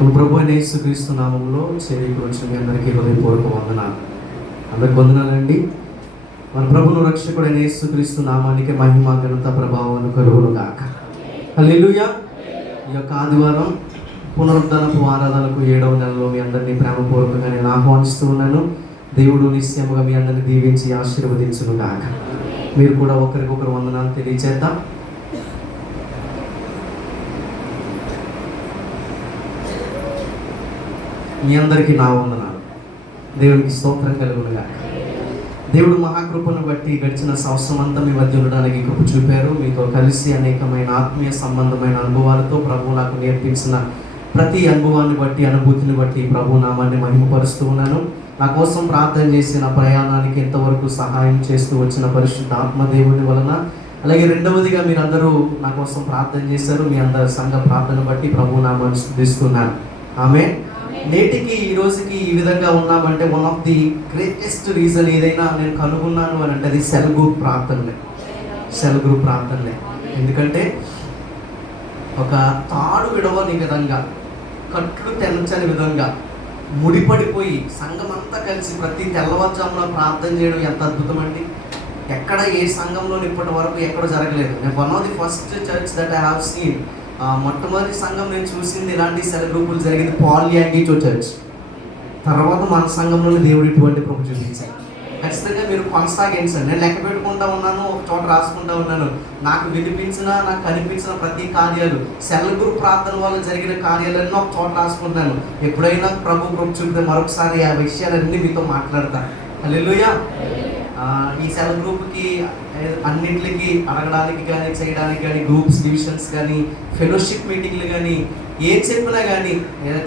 ప్రభు అయిన యేసుక్రీస్తు నామంలో చేరికి వచ్చిన మీ అందరికీ హృదయపూర్వక వందనాలు. అందరికి వందనాలండి. మన ప్రభువును రక్షకుడైన యేసుక్రీస్తు నామానికి మహిమ ఘనత ప్రభావం కలుగును గాక. హల్లెలూయా. ఈ యొక్క ఆదివారం పునరుద్ధరణపు ఆరాధనకు 7వ నెలలో మీ అందరినీ ప్రేమపూర్వకంగా నేను ఆహ్వానిస్తూ ఉన్నాను. దేవుడు నిశ్చయముగా మీ అందరినీ దీవించి ఆశీర్వదించును గాక. మీరు కూడా ఒకరికొకరు వందనాలు తెలియచేద్దాం. మీ అందరికీ నా వందనాలు. దేవునికి స్తోత్రం కలుగును గాక. దేవుడు మహాకృపను బట్టి గడిచిన సంవత్సరం అంతా మీ మధ్య ఉండడానికి కృప చూపారు. మీతో కలిసి అనేకమైన ఆత్మీయ సంబంధమైన అనుభవాలతో ప్రభు నాకు నేర్పించిన ప్రతి అనుభవాన్ని బట్టి, అనుభూతిని బట్టి ప్రభు నామాన్ని మహిమపరుస్తూ ఉన్నాను. నా కోసం ప్రార్థన చేసిన ప్రయాణానికి ఎంతవరకు సహాయం చేస్తూ వచ్చిన పరిశుద్ధ ఆత్మదేవుని వలన, అలాగే రెండవదిగా మీరందరూ నా కోసం ప్రార్థన చేశారు. మీ అందరి సంఘ ప్రార్థన బట్టి ప్రభు నామాన్ని స్తుతిస్తున్నాను. ఆమేన్. నేటికి ఈ రోజుకి ఈ విధంగా ఉన్నామంటే one of the greatest reason ఏదైనా నేను కనుగొన్నాను అని అంటే అది సెల్ గ్రూప్ ప్రార్థనలే. ఎందుకంటే ఒక తాడు విడవని విధంగా, కట్లు తెంచని విధంగా ముడిపడిపోయి సంఘం అంతా కలిసి ప్రతి తెల్లవారుజామున ప్రార్థన చేయడం ఎంత అద్భుతం అండి. ఎక్కడ ఏ సంఘంలో ఇప్పటి వరకు ఎక్కడ జరగలేదు. One of the first church that I have seen, మొట్టమొదటి సంఘం నేను చూసింది ఇలాంటి సెల్ గ్రూపులు జరిగింది పాల్ యాంగిచో చర్చ్. తర్వాత మన సంఘంలోనే దేవుడు ఇటువంటి కృప చూపించారు. ఖచ్చితంగా మీరు కొనసాగించండి. నేను లెక్క పెట్టుకుంటా ఉన్నాను, ఒక చోట రాసుకుంటా ఉన్నాను. నాకు వినిపించిన, నాకు కనిపించిన ప్రతి కార్యాలు, సెల్ గ్రూప్ ప్రార్థన వల్ల జరిగిన కార్యాలన్నీ ఒక చోట రాసుకుంటాను. ఎప్పుడైనా ప్రభు కృప చూపితే మరొకసారి ఆ విషయాలన్నీ మీతో మాట్లాడతాను. హల్లెలూయా. ఈ సెల్ గ్రూప్కి అన్నింటికి అడగడానికి కానీ, చేయడానికి కానీ, గ్రూప్స్ డివిజన్స్ కానీ, ఫెలోషిప్ మీటింగ్లు కానీ, ఏం చెప్పినా కానీ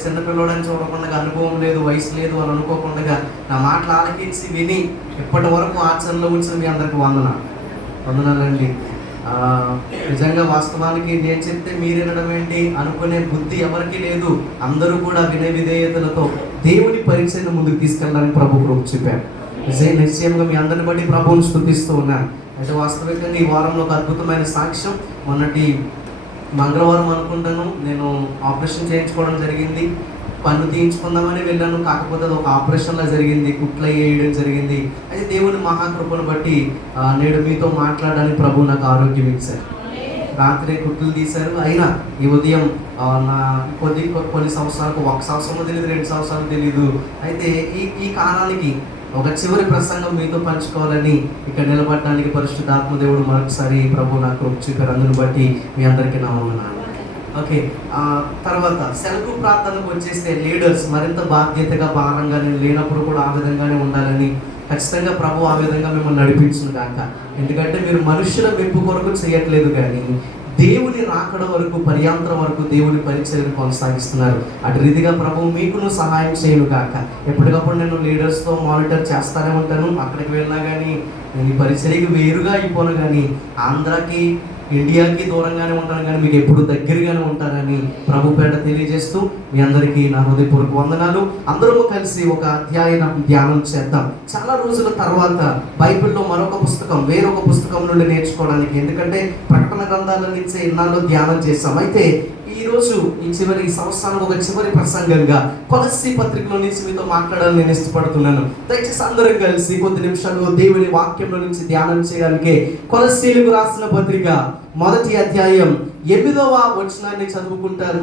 చిన్నపిల్లడని చూడకుండా, అనుభవం లేదు, వయసు లేదు అని అనుకోకుండా నా మాటలు ఆలకించి విని ఇప్పటి వరకు ఆచరణలో ఉంచిన మీ అందరికి వందనాలండి. నిజంగా వాస్తవానికి నేను చెప్తే మీరు వినడం ఏంటి అనుకునే బుద్ధి ఎవరికి లేదు. అందరూ కూడా వినయ విధేయతలతో దేవుని పరిచయం ముందుకు తీసుకెళ్ళడానికి ప్రభు కృప చూపారు. నిశ్చయంగా మీ అందరిని బట్టి ప్రభువుని స్తుతిస్తూ ఉన్నాను. అయితే వాస్తవికంగా ఈ వారంలో ఒక అద్భుతమైన సాక్ష్యం. మొన్నటి మంగళవారం అనుకుంటాను, నేను ఆపరేషన్ చేయించుకోవడం జరిగింది. పన్ను తీయించుకుందామని వెళ్ళాను, కాకపోతే అది ఒక ఆపరేషన్లా జరిగింది, కుట్లు వేయడం జరిగింది. అయితే దేవుని మహాకృపను బట్టి నేడు మీతో మాట్లాడడానికి ప్రభు నాకు ఆరోగ్యం ఇచ్చారు. రాత్రి కుట్లు తీశారు. అయినా ఈ ఉదయం నా కొన్ని సంవత్సరాలకు, 1 సంవత్సరం తెలియదు, 2 సంవత్సరాలు తెలియదు. అయితే ఈ కాలానికి ఒక చివరి ప్రసంగం మీతో పంచుకోవాలని ఇక్కడ నిలబడడానికి పరిశుద్ధాత్మదేవుడు మరొకసారి ప్రభు నాకు కృప చూపారు. అందుని బట్టి మీ అందరికీ నా వందనాలు. ఓకే, తర్వాత సెల్ఫ్ ప్రార్థనకు వచ్చేస్తే లీడర్స్ మరింత బాధ్యతగా, భారంగా, నేను లేనప్పుడు కూడా ఆ విధంగానే ఉండాలని ఖచ్చితంగా ప్రభు ఆ విధంగా మిమ్మల్ని నడిపించును గాక. ఎందుకంటే మీరు మనుషుల మెప్పు కొరకు చేయట్లేదు, కానీ దేవుని రాకడ వరకు, పర్యాంతరం వరకు దేవుని పరిచర్యను కొనసాగిస్తున్నారు. అటు రీతిగా ప్రభు మీకును సహాయం చేయను గాక. ఎప్పటికప్పుడు నేను లీడర్స్తో మానిటర్ చేస్తూనే ఉంటాను. అక్కడికి వెళ్ళినా కానీ నేను ఈ పరిచర్యకి వేరుగా అయిపోను, కానీ ఆంధ్రాకి, ఇండియాకి దూరంగానే ఉంటాను, కానీ మీకు ఎప్పుడు దగ్గరగానే ఉంటారని ప్రభు పేట తెలియజేస్తూ మీ అందరికీ నా హృదయపూర్వక వందనాలు. అందరూ కలిసి ఒక అధ్యాయం ధ్యానం చేద్దాం. చాలా రోజుల తర్వాత బైబిల్లో మరొక పుస్తకం, వేరొక పుస్తకం నుండి నేర్చుకోవడానికి, ఎందుకంటే ప్రకటన గ్రంథాల నుంచి ఇన్నాళ్ళు ధ్యానం చేస్తాం. అయితే ఈరోజు ఈ సంవత్సరానికి ఒక చివరి ప్రసంగంగా కొలస్సీ పత్రికలో నుంచి మీతో మాట్లాడాలని నేను ఇష్టపడుతున్నాను. దయచేసి అందరం కలిసి కొద్ది నిమిషాలు దేవుని వాక్యంలో నుంచి ధ్యానం చేయడానికి కొలస్సీలకు రాసిన పత్రిక 1వ అధ్యాయం 8వ వచనాన్ని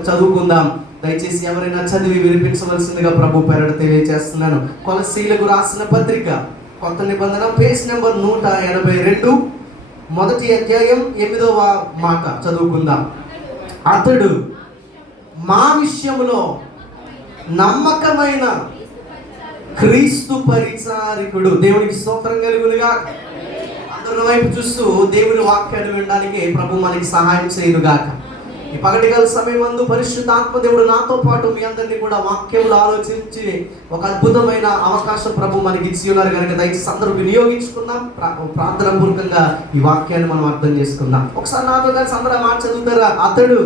చదువుకుందాం. దయచేసి ఎవరైనా చదివి వినిపించవలసిందిగా ప్రభు పేరట తెలియజేస్తున్నాను. కొలస్సీలకు రాసిన పత్రిక, కొత్త నిబంధన, పేజ్ నెంబర్ 182, 1వ అధ్యాయం 8వ మాట చదువుకుందాం. అతడు మా విషయంలో నమ్మకమైన క్రీస్తు పరిచారికుడు. దేవునికి స్తోత్రం కలుగునుగా. అందరి వైపు చూస్తూ దేవుని వాక్యాన్ని వినడానికి ప్రభు మనకి సహాయం చేయనుగాక. ఈ పగటిగల సమయం అందు పరిశుద్ధాత్మ దేవుడు నాతో పాటు మీ అందరినీ కూడా వాక్యంలో ఆలోచించి ఒక అద్భుతమైన అవకాశం ప్రభు మనకి ఇచ్చి ఉన్నారు కనుక దయచేసి అందరూ వినియోగించుకుందాం. ప్రార్థన పూర్వకంగా ఈ వాక్యాన్ని మనం అర్థం చేసుకుందాం. ఒకసారి నాతో కలిసి అందరూ మాట చదువుతారా? అతడు,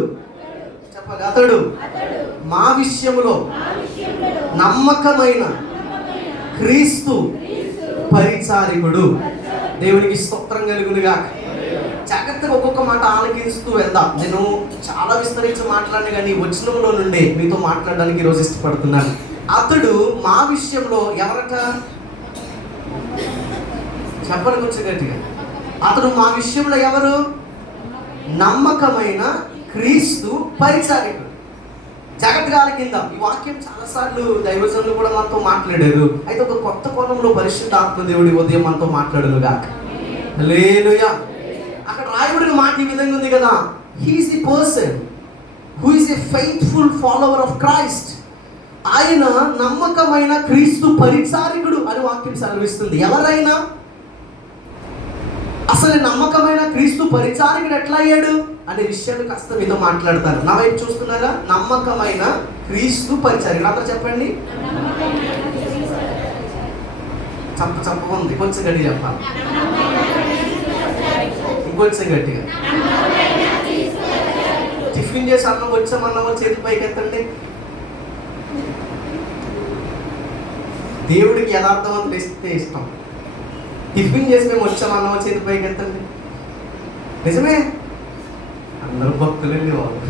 చెప్పాలి, అతడు మా విషయంలో నమ్మకమైన క్రీస్తు పరిచారికుడు. దేవునికి స్తోత్రం కలుగునుగా. జాగ్రత్తగా ఒక్కొక్క మాట ఆలకిస్తూ వెళ్దాం. నేను చాలా విస్తరించి మాట్లాడిన కానీ వచనంలో నుండి మీతో మాట్లాడడానికి ఈరోజు ఇష్టపడుతున్నాను. అతడు మా విషయంలో ఎవరట? చెప్పని కొంచెం గట్టిగా. అతడు మా విషయంలో ఎవరు? నమ్మకమైన క్రీస్తు పరిచారికుడు. జాగ్రత్తగా ఆలకిందాం. ఈ వాక్యం చాలాసార్లు దైవజనులు కూడా మనతో మాట్లాడారు. అయితే ఒక కొత్త కోణంలో పరిశుద్ధ ఆత్మదేవుడి ఉదయం మనతో మాట్లాడును గాక. హల్లెలూయా. అక్కడ రాయబడిన మాట ఈ విధంగా ఉంది కదా, he is the person who is a faithful follower of Christ. ఆయన నమ్మకమైన క్రీస్తు పరిచారికుడు అని వాక్యం సెలవిస్తుంది. ఎవరైనా అసలు నమ్మకమైన క్రీస్తు పరిచారికుడు ఎట్లా అయ్యాడు అనే విషయాన్ని కాస్త మీతో మాట్లాడతాను. నా వైపు చూస్తున్నారా? నమ్మకమైన క్రీస్తు పరిచారికుడు. అందరూ చెప్పండి. ఉంది, కొంచెం గట్టిగా చెప్పాలి, ఇంకొంచెం గట్టిగా. టిఫిన్ చేసి అన్నం వచ్చామన్నామో చేతి పైకి ఎత్తండి. దేవుడికి యథార్థవంతులు ఇస్తే ఇష్టం. టిఫిన్ చేసి మేము వచ్చామన్నామో చేతి పైకి ఎత్తండి. నిజమే, అందరూ భక్తులండి వాళ్ళు.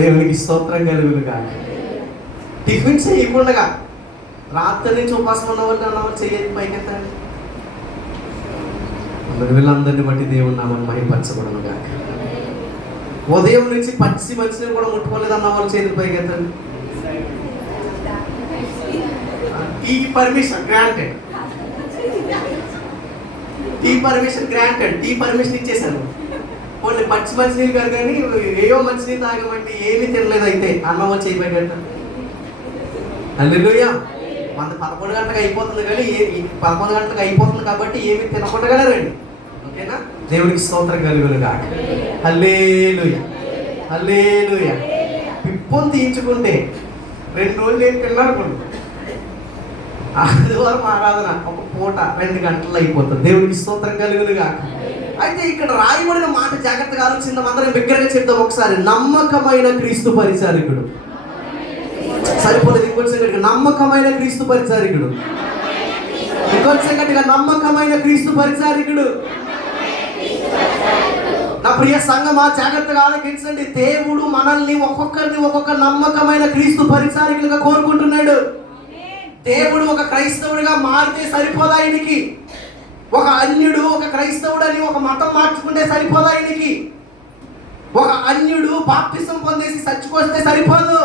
దేవునికి స్తోత్రం కలుగును కాదు. టిఫిన్ చేయకుండా రాత్రి నుంచి ఉపాసం ఉన్నవాళ్ళు అన్నవాళ్ళు చేయని పైకి ఎత్తండి. వీళ్ళందరినీ బట్టి దేవుని నామని మహిమపరచబడను కాక. ఉదయం నుంచి పచ్చి మనిషిని కూడా ముట్టుకోలేదు అన్న వాళ్ళు చేతులు పైకి ఎత్తండి. టీ పర్మిషన్ గ్రాంటెడ్. టీ పర్మిషన్ ఇచ్చేసాను. కొన్ని పచ్చి మంచినీళ్ళు కాదు కానీ ఏవో మంచినీళ్ళు తాగమంటే ఏమీ తినలేదు. అయితే అన్నం చేయి పైకి ఎత్తండి. హల్లెలూయా. మన 11 గంటలకు అయిపోతుంది కానీ 11 గంటలకు అయిపోతుంది కాబట్టి ఏమి తినకుండానే రండి. ఓకేనా? దేవునికి స్తోత్రం కలుగును గాక. హల్లెలూయా, హల్లెలూయా. పిప్పొని తీయించుకుంటే 2 రోజులు ఏం తిన్నారనుకోండి, ఆదివారం ఆరాధన ఒక పూట 2 గంటలు అయిపోతుంది. దేవునికి స్తోత్రం కలుగును గాక. అయితే ఇక్కడ రాయబడిన మాట జాగ్రత్తగా ఆలోచిద్దాం. అందరం బిగ్గరగా చెప్తాం ఒకసారి. నమ్మకమైన క్రీస్తు పరిచారికుడు. సరిపోలేదు, ఇంకొంచెం గట్టిగా. నమ్మకమైన క్రీస్తు పరిచారికుడు. ఇంకొంచెం గట్టిగా. నమ్మకమైన క్రీస్తు పరిచారికుడు. నా ప్రియ సంఘమా, జాగ్రత్తగా ఆలకించండి. దేవుడు మనల్ని ఒక్కొక్కరిని ఒక్కొక్క నమ్మకమైన క్రీస్తు పరిచారికులుగా కోరుకుంటున్నాడు. దేవుడు ఒక క్రైస్తవుడిగా మారితే సరిపోదా ఆయనకి? ఒక అన్యుడు ఒక క్రైస్తవుడు అని ఒక మతం మార్చుకుంటే సరిపోదా ఆయనకి? ఒక అన్యుడు బాప్తిసం పొందేసి చచ్చిపోతే సరిపోదు.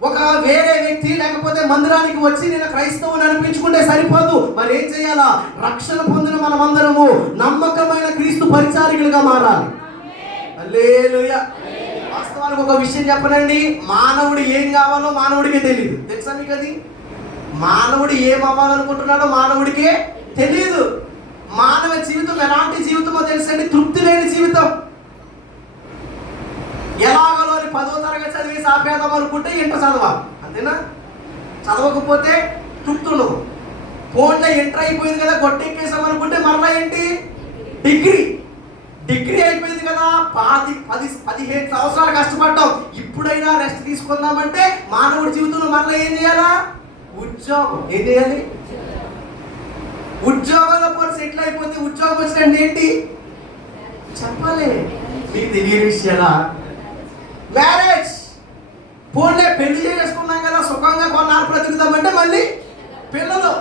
ఒక వేరే వ్యక్తి లేకపోతే మందిరానికి వచ్చి నేను క్రైస్తవుని అనిపించుకుంటే సరిపోదు. మరి ఏం చేయాలా? రక్షణ పొందిన మనమందరము నమ్మకమైన క్రీస్తు పరిచారికులుగా మారాలి. హల్లెలూయా. వాస్తవానికి ఒక విషయం చెప్పనండి, మానవుడు ఏం కావాలో మానవుడికే తెలియదు. తెలుసా మీకు అది? మానవుడు ఏం అవ్వాలనుకుంటున్నాడో మానవుడికే తెలియదు. మానవ జీవితం ఎలాంటి జీవితమో తెలుసండి? తృప్తి లేని జీవితం. ఎలాగలో 10వ తరగతి చదివేసి ఆపేద్దాం అనుకుంటే ఇంటర్ చదవాలి, అంతేనా? చదవకపోతే తృప్తి ఉండదు. ఫోన్లో ఇంటర్ అయిపోయింది కదా, గొట్టెక్కేసాం అనుకుంటే మరలా ఏంటి? డిగ్రీ అయిపోయింది కదా, 15 సంవత్సరాలు కష్టపడ్డాం, ఇప్పుడైనా రెస్ట్ తీసుకుందామంటే మానవుడి జీవితంలో మరలా ఏం చేయాలా? ఉద్యోగం. ఏం చేయాలి? ఉద్యోగంలో పోయి సెటిల్ అయిపోతే ఉద్యోగం వచ్చినట్టు ఏంటి చెప్పాలి. మీకు తెలియని విషయాలా? మ్యారేజ్. ఫోన్లే పెళ్లి చేసుకున్నాం కదా, సుఖంగా కొన్నాళ్ళు బ్రతుకుతామంటే మళ్ళీ పిల్లలు.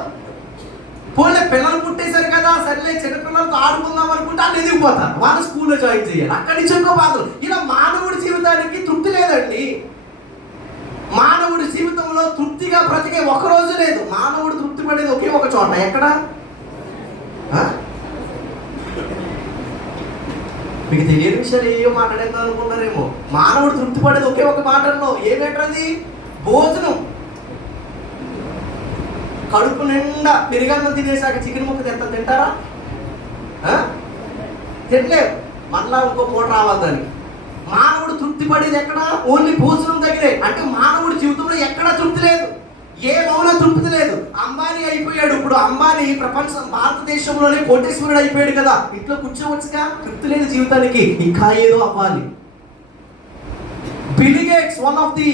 ఫోన్లే పిల్లలు పుట్టేశారు కదా, సరేలే చిన్నపిల్లలతో ఆడుకుందాం అనుకుంటే వాళ్ళు ఎదిగిపోతారు, వాళ్ళు స్కూల్లో జాయిన్ చేయాలి, అక్కడి నుంచి ఇంకో బాధలు. ఇలా మానవుడి జీవితానికి తృప్తి లేదండి. మానవుడి జీవితంలో తృప్తిగా బ్రతికే ఒకరోజు లేదు. మానవుడు తృప్తి పడేది ఒకే ఒక చోట. ఎక్కడ? మీకు తెలియని విషయాలు ఏవో మాట్లాడేద్దాం అనుకున్నారేమో. మానవుడు తృప్తి పడేది ఒకే ఒక మాటల్లో. ఏమేంటది? భోజనం. కడుపు నిండా పెరుగన్నం తినేసాక చికెన్ ముక్క తింటారా? తినలేవు, మళ్ళా ఇంకో పూట రావాలని. మానవుడు తృప్తి పడేది ఎక్కడ? ఓన్లీ భోజనం దగ్గరే. అంటే మానవుడి జీవితంలో ఎక్కడా తృప్తి లేదు, ఏ మౌన తృప్తి లేదు. అంబానీ అయిపోయాడు. ఇప్పుడు అంబానీ ప్రపంచం భారతదేశంలోనే కోటేశ్వరుడు అయిపోయాడు కదా, ఇంట్లో కూర్చోవచ్చుగా. తృప్తి లేని జీవితానికి ఇంకా ఏదో అవ్వాలి. Bill Gates, one of the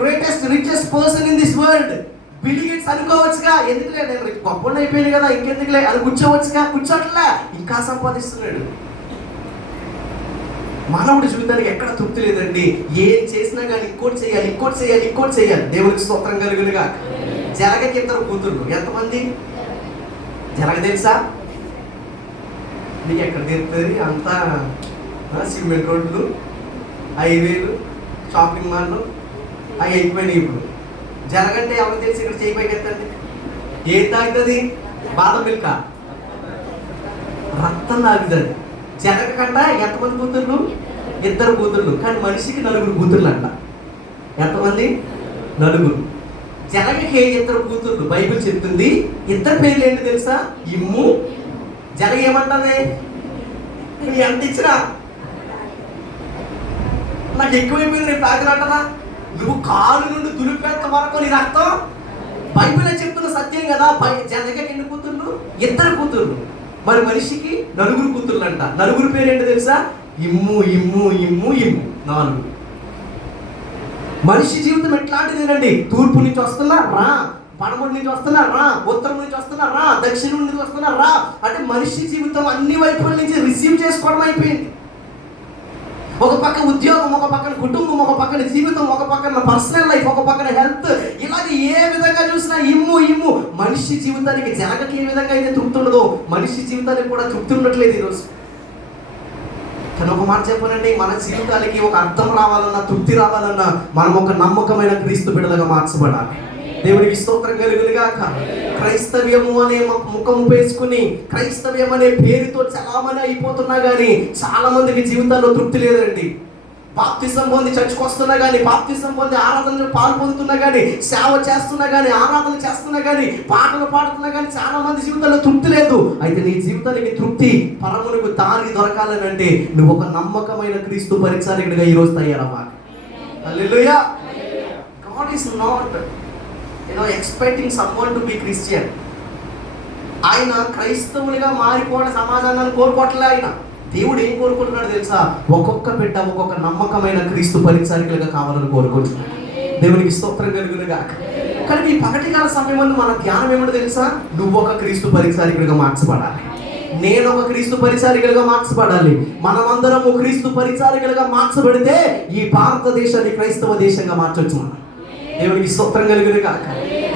greatest richest person in this world. Bill Gates అనుకోవచ్చుగా, ఎందుకులే నేను గొప్ప అయిపోయింది కదా ఇంకెందుకులే అని కూర్చోవచ్చుగా, కూర్చోట్లే, ఇంకా సంపాదిస్తున్నాడు. మానవుడి జీవితానికి ఎక్కడ తృప్తి లేదండి. ఏం చేసినా కానీ ఇంకోటి చేయాలి, ఇంకోటి చేయాలి, ఇంకోటి చేయాలి. దేవునికి స్తోత్రం కలుగునుగా. జరగకి ఇద్దరు కూతుర్లు. ఎంతమంది జరగ తెలుసా? నీకు ఎక్కడ తెలుస్తుంది? అంతా సిమెంట్ రోడ్లు, హైవేలు, షాపింగ్ మాల్లు అవి అయిపోయినాయి. ఇప్పుడు జరగంటే ఎవరికి తెలిసి ఇక్కడ చేయి పైకి ఎత్తండి. ఏం తాగుతుంది? బాదం మిల్క, రక్తం తాగుతుంది. జరగకంట ఎంతమంది కూతుర్లు? ఇద్దరు కూతుర్లు. కానీ మనిషికి 4 కూతుర్లు అంట. ఎంతమంది? 4. జరగకే 2 కూతుర్లు. బైబిల్ చెప్తుంది. ఇద్దరు పేర్లు ఏంటి తెలుసా? ఇమ్ము. జరగ ఏమంటుంది? నువ్వు ఎంత ఇచ్చినా నాకు ఎక్కువైపోయింది, రేపు తాగినట్టదా? నువ్వు కాలు నుండి దులిపేంత వరకు నీ రక్తం. బైబిల్ చెప్తున్న సత్యం కదా. జరగకి ఎన్ని కూతుర్లు? 2 కూతుర్లు. మరి మనిషికి 4 కూతుర్లు అంట. 4 పేరు ఏంటో తెలుసా? ఇమ్ము, ఇమ్ము, ఇమ్ము, ఇమ్ము. 4. మనిషి జీవితం ఎట్లాంటిదేనండి? తూర్పు నుంచి వస్తున్నా రా, పడమటి నుంచి వస్తున్నా రా, ఉత్తరం నుంచి వస్తున్నా రా, దక్షిణం నుంచి వస్తున్నా రా. అంటే మనిషి జీవితం అన్ని వైపుల నుంచి రిసీవ్ చేసుకోవడం అయిపోయింది. ఒక పక్క ఉద్యోగం, ఒక పక్కన కుటుంబం, ఒక పక్కన జీవితం, ఒక పక్కన పర్సనల్ లైఫ్, ఒక పక్కన హెల్త్, ఇలాగే ఏ విధంగా చూసినా ఇమ్ము ఇమ్ము. మనిషి జీవితానికి జరగకి ఏ విధంగా అయితే తృప్తి ఉండదో మనిషి జీవితానికి కూడా తృప్తి ఉండట్లేదు ఈరోజు. కానీ ఒక మాట చెప్పానండి, మన జీవితాలకి ఒక అర్థం రావాలన్నా, తృప్తి రావాలన్నా మనం ఒక నమ్మకమైన క్రీస్తు బిడ్డలుగా మార్చబడాలి. దేవునికి స్తోత్రం కలుగునుగాక. క్రైస్తవ్యము అనే ముఖము వేసుకుని క్రైస్తవ్యం అనే పేరుతో చాలామంది అయిపోతున్నా కానీ చాలా మందికి జీవితాల్లో తృప్తి లేదండి. బాప్తిసం పొంది చర్చకు వస్తున్నా కానీ, బాప్తిసం పొంది ఆరాధనలో పాల్పొందుతున్నా కానీ, సేవ చేస్తున్నా కానీ, ఆరాధన చేస్తున్నా కానీ, పాటలు పాడుతున్నా కానీ చాలా మంది జీవితంలో తృప్తి లేదు. అయితే నీ జీవితానికి తృప్తి, పరమునకు దారి దొరకాలని అంటే నువ్వు ఒక నమ్మకమైన క్రీస్తు పరిచారకుడిగా ఈరోజు తయారవ్వాలి. Hallelujah. God is not expecting someone to be Christian. ఆయన క్రైస్తవులుగా మారిపోవడం సమాజాన్ని కోరుకోవట్లే. ఆయన దేవుడు ఏం కోరుకుంటున్నాడు తెలుసా? ఒక్కొక్క బిడ్డ ఒక్కొక్క నమ్మకమైన క్రీస్తు పరిచారికలుగా కావాలని కోరుకుంటున్నాడు. దేవునికి స్తోత్రం కలుగునుగా. కానీ ఈ పగటి కాల సమయం మన ధ్యానం ఏమిటో తెలుసా? నువ్వు ఒక క్రీస్తు పరిచారికుడిగా మార్చబడాలి, నేను ఒక క్రీస్తు పరిచారికలుగా మార్చబడాలి. మనమందరం క్రీస్తు పరిచారికలుగా మార్చబడితే ఈ భారతదేశాన్ని క్రైస్తవ దేశంగా మార్చొచ్చు. మనం దేవునికి స్తోత్రం కలుగునుగా.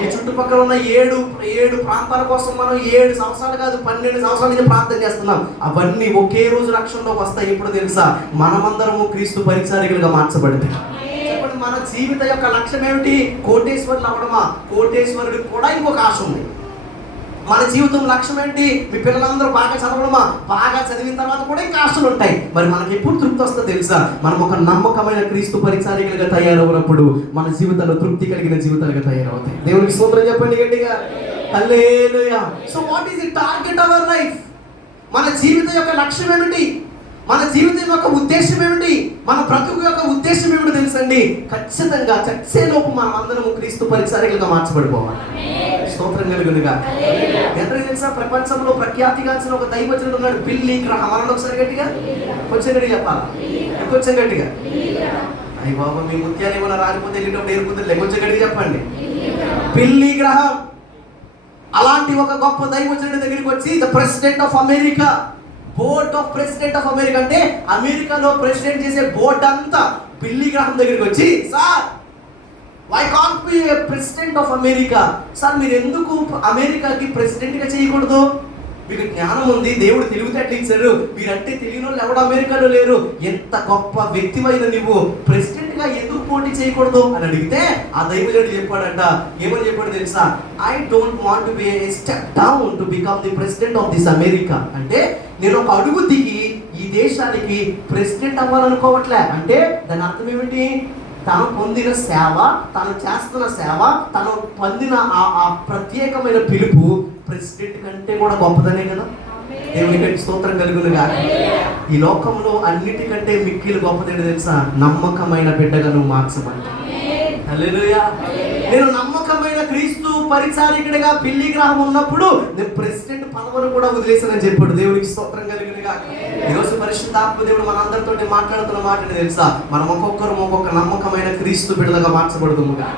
ఈ చుట్టుపక్కల ఉన్న 7 ప్రాంతాల కోసం మనం 7 సంవత్సరాలు కాదు 12 సంవత్సరాల నుంచి ప్రార్థన చేస్తున్నాం. అవన్నీ ఒకే రోజు రక్షణలోకి వస్తాయి. ఎప్పుడు తెలుసా? మనమందరము క్రీస్తు పరిచారికలుగా మార్చబడితే. చెప్పండి, మన జీవిత యొక్క లక్ష్యం ఏమిటి? కోటేశ్వరులు అవ్వడమా? కోటేశ్వరుడికి కూడా ఇంకొక ఆశ ఉంది. మన జీవితం లక్ష్యం ఏంటి? మీ పిల్లలందరూ బాగా చదవడమా? బాగా చదివిన తర్వాత కూడా ఇంకా ఆశలు ఉంటాయి. మరి మనకి ఎప్పుడు తృప్తి వస్తుందో తెలుసా? మనం ఒక నమ్మకమైన క్రీస్తు పరిచారికలుగా తయారవునప్పుడు మన జీవితంలో తృప్తి కలిగిన జీవితాలుగా తయారవుతాయి. దేవునికి స్తోత్రం చెప్పండి గట్టిగా. Hallelujah. So what is the target our life? మన జీవితం యొక్క లక్ష్యం ఏమిటి? మన జీవితం యొక్క ఉద్దేశం ఏమిటి? మన బ్రతుకు యొక్క ఉద్దేశం ఏమిటో తెలుసండి. ఖచ్చితంగా చచ్చేలోపు మనం అందరం క్రీస్తు పరిచారికలుగా మార్చబడిపోవాలి. స్తోత్రం కలుగునుగా. ఎంతకు తెలుసా? ప్రపంచంలో ప్రఖ్యాతిగాల్సిన ఒక దైవజనుడు ఉన్నాడు, బిల్లీ గ్రహాం. అన్నాడు ఒకసారి గట్టిగా, కొంచెం గట్టిగా చెప్పాలా? కొంచెం గట్టిగా. అయ్యి బాబా, మీ ముత్యాలు ఏమైనా రాలిపోతే వెళ్ళేటప్పుడు ఏరుకుంటే కొంచెం గట్టిగా చెప్పండి. బిల్లీ గ్రహాం అలాంటి ఒక గొప్ప దైవజనుడి దగ్గరికి వచ్చి, the president of America, board of president of America, అంటే అమెరికాలో ప్రెసిడెంట్ చేసే బోర్డు అంతా బిల్లీ గ్రహాం దగ్గరికి వచ్చి, sir why can't be president of America? Sir మీరు ఎందుకు అమెరికాకి ప్రెసిడెంట్గా చేయకూడదు? మీకు జ్ఞానం ఉంది, దేవుడు తెలివితేటలు ఇచ్చారు, మీరంటే తెలియని వాళ్ళు ఎవడు అమెరికాలో లేరు, ఎంత గొప్ప వ్యక్తివైన నువ్వు ప్రెసిడెంట్గా ఎందుకు పోటీ చేయకూడదు అని అడిగితే ఆ దైవజనుడు చెప్పాడంట. ఏమని చెప్పాడు తెలుసా? I don't want to be A step down to become the president of this America. అంటే నేను ఒక అడుగు దిగి ఈ దేశానికి ప్రెసిడెంట్ అవ్వాలనుకోవట్లే. అంటే దాని అర్థం ఏమిటి? తను పొందిన సేవ, తను చేస్తున్న సేవ, తను పొందిన ఆ ప్రత్యేకమైన పిలుపు ప్రెసిడెంట్ కంటే కూడా గొప్పదనే కదా. దేవునికి స్తోత్రం కలుగునుగా. ఈ లోకంలో అన్నిటికంటే మిక్కిలి గొప్పదేంటి తెలుసా? నమ్మకమైన బిడ్డగా నువ్వు మార్చబడ్డా. హల్లెలూయా. నేను నమ్మకమైన క్రీస్తు పరిచారికుడిగా బిల్లీ గ్రహాం ఉన్నప్పుడు నేను ప్రెసిడెంట్ పదవిని కూడా వదిలేసానని చెప్పాడు. దేవునికి స్తోత్రం కలుగునుగా. ఈరోజు పరిశుద్ధాత్మ దేవుడు మనందరితో మాట్లాడుతున్న మాటని తెలుసా? మనం ఒక్కొక్కరు ఒక్కొక్క నమ్మకమైన క్రీస్తు బిడ్డలుగా మార్చబడుతుందిగా.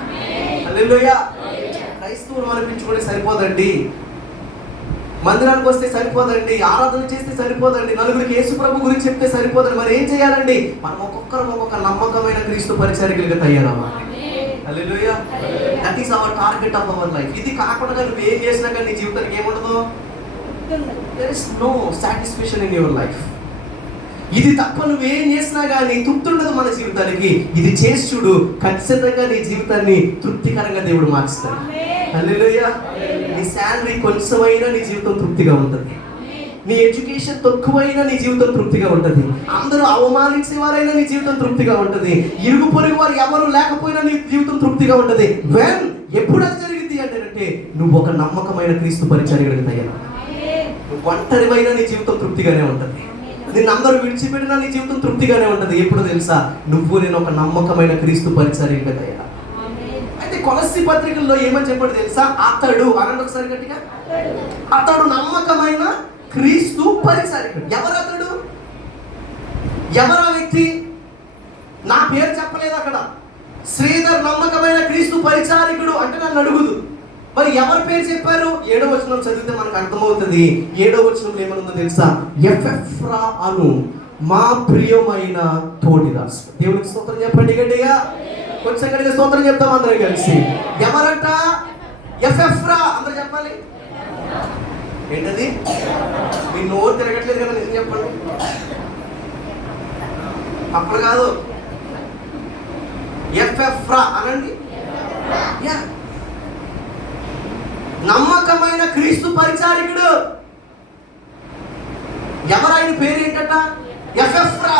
హల్లెలూయా. క్రైస్తవులు అనిపించుకుంటే సరిపోదండి, మందిరానికి వస్తే సరిపోదండి, ఆరాధన చేస్తే సరిపోదండి, నలుగురికి యేసు ప్రభు గురించి చెప్తే సరిపోదండి. మరి ఏం చేయాలండి? మనం ఒక్కొక్కరు ఒక్కొక్క నమ్మకమైన క్రీస్తు పరిచారికలుగా తయారవ్వాలి. హల్లెలూయా. That is our target of our life. ఇది కాకుండా నువ్వు ఏం చేసినా కానీ నీ జీవితానికి ఏముండదు. There is no satisfaction in your life. ఇది తప్ప నువ్వేం చేసినా కానీ తృప్తి ఉండదు మన జీవితానికి. ఇది చేసి చూడు, ఖచ్చితంగా నీ జీవితాన్ని తృప్తికరంగా దేవుడు మార్చుతాడు. హల్లెలూయా. నీ శాలరీ కొంచెమైనా నీ జీవితం తృప్తిగా ఉంటుంది. నీ ఎడ్యుకేషన్ తక్కువైనా నీ జీవితం తృప్తిగా ఉంటుంది. అందరూ అవమానించేవారైనా నీ జీవితం తృప్తిగా ఉంటుంది. ఇరుగు పొరుగు వారు ఎవరు లేకపోయినా నీ జీవితం తృప్తిగా ఉంటుంది. ఎప్పుడు అది జరిగింది అంటే నువ్వు ఒక నమ్మకమైన క్రీస్తు పరిచారికుడిగా తయారు. నువ్వు ఒంటరివైనా నీ జీవితం తృప్తిగానే ఉంటుంది. నిన్ను అందరూ విడిచిపెట్టినా నీ జీవితం తృప్తిగానే ఉంటుంది. ఎప్పుడు తెలుసా? నువ్వు నేను ఒక నమ్మకమైన క్రీస్తు పరిచారికుడిగా తయారు. అయితే కొలస్సీ పత్రికల్లో ఏమని చెప్పాడు తెలుసా? అతడు అనండి ఒకసారి గట్టిగా, అతడు నమ్మకమైన క్రీస్తు పరిచారికుడు. ఎవరు అతడు? ఎవరా వ్యక్తి? నా పేరు చెప్పలేదు అక్కడ. శ్రీధర్ నమ్మకమైన క్రీస్తు పరిచారికుడు అంటే నన్ను అడుగుదు. మరి ఎవరి పేరు చెప్పారు? 7వ వచనం చదివితే మనకు అర్థమవుతుంది. 7వ వచనంలో ఏమనుందో తెలుసా? ఎపెఫ్రా అను మా ప్రియమైన తోటిదాసు. దేవునికి స్తోత్రం చెప్పండి గట్టిగా. కొంచెం గట్టిగా స్తోత్రం చెప్తాం అందరం కలిసి. ఎవరంట? ఎపెఫ్రా. అందరూ చెప్పాలి. ఏంటది? మీ నోరు తిరగట్లేదు కదా, నిజం చెప్పండి. అప్పుడు కాదు, ఎపెఫ్రా అనండి. నమ్మకమైన క్రీస్తు పరిచారికుడు. ఎవరైన పేరు ఏంటట? ఎపెఫ్రా.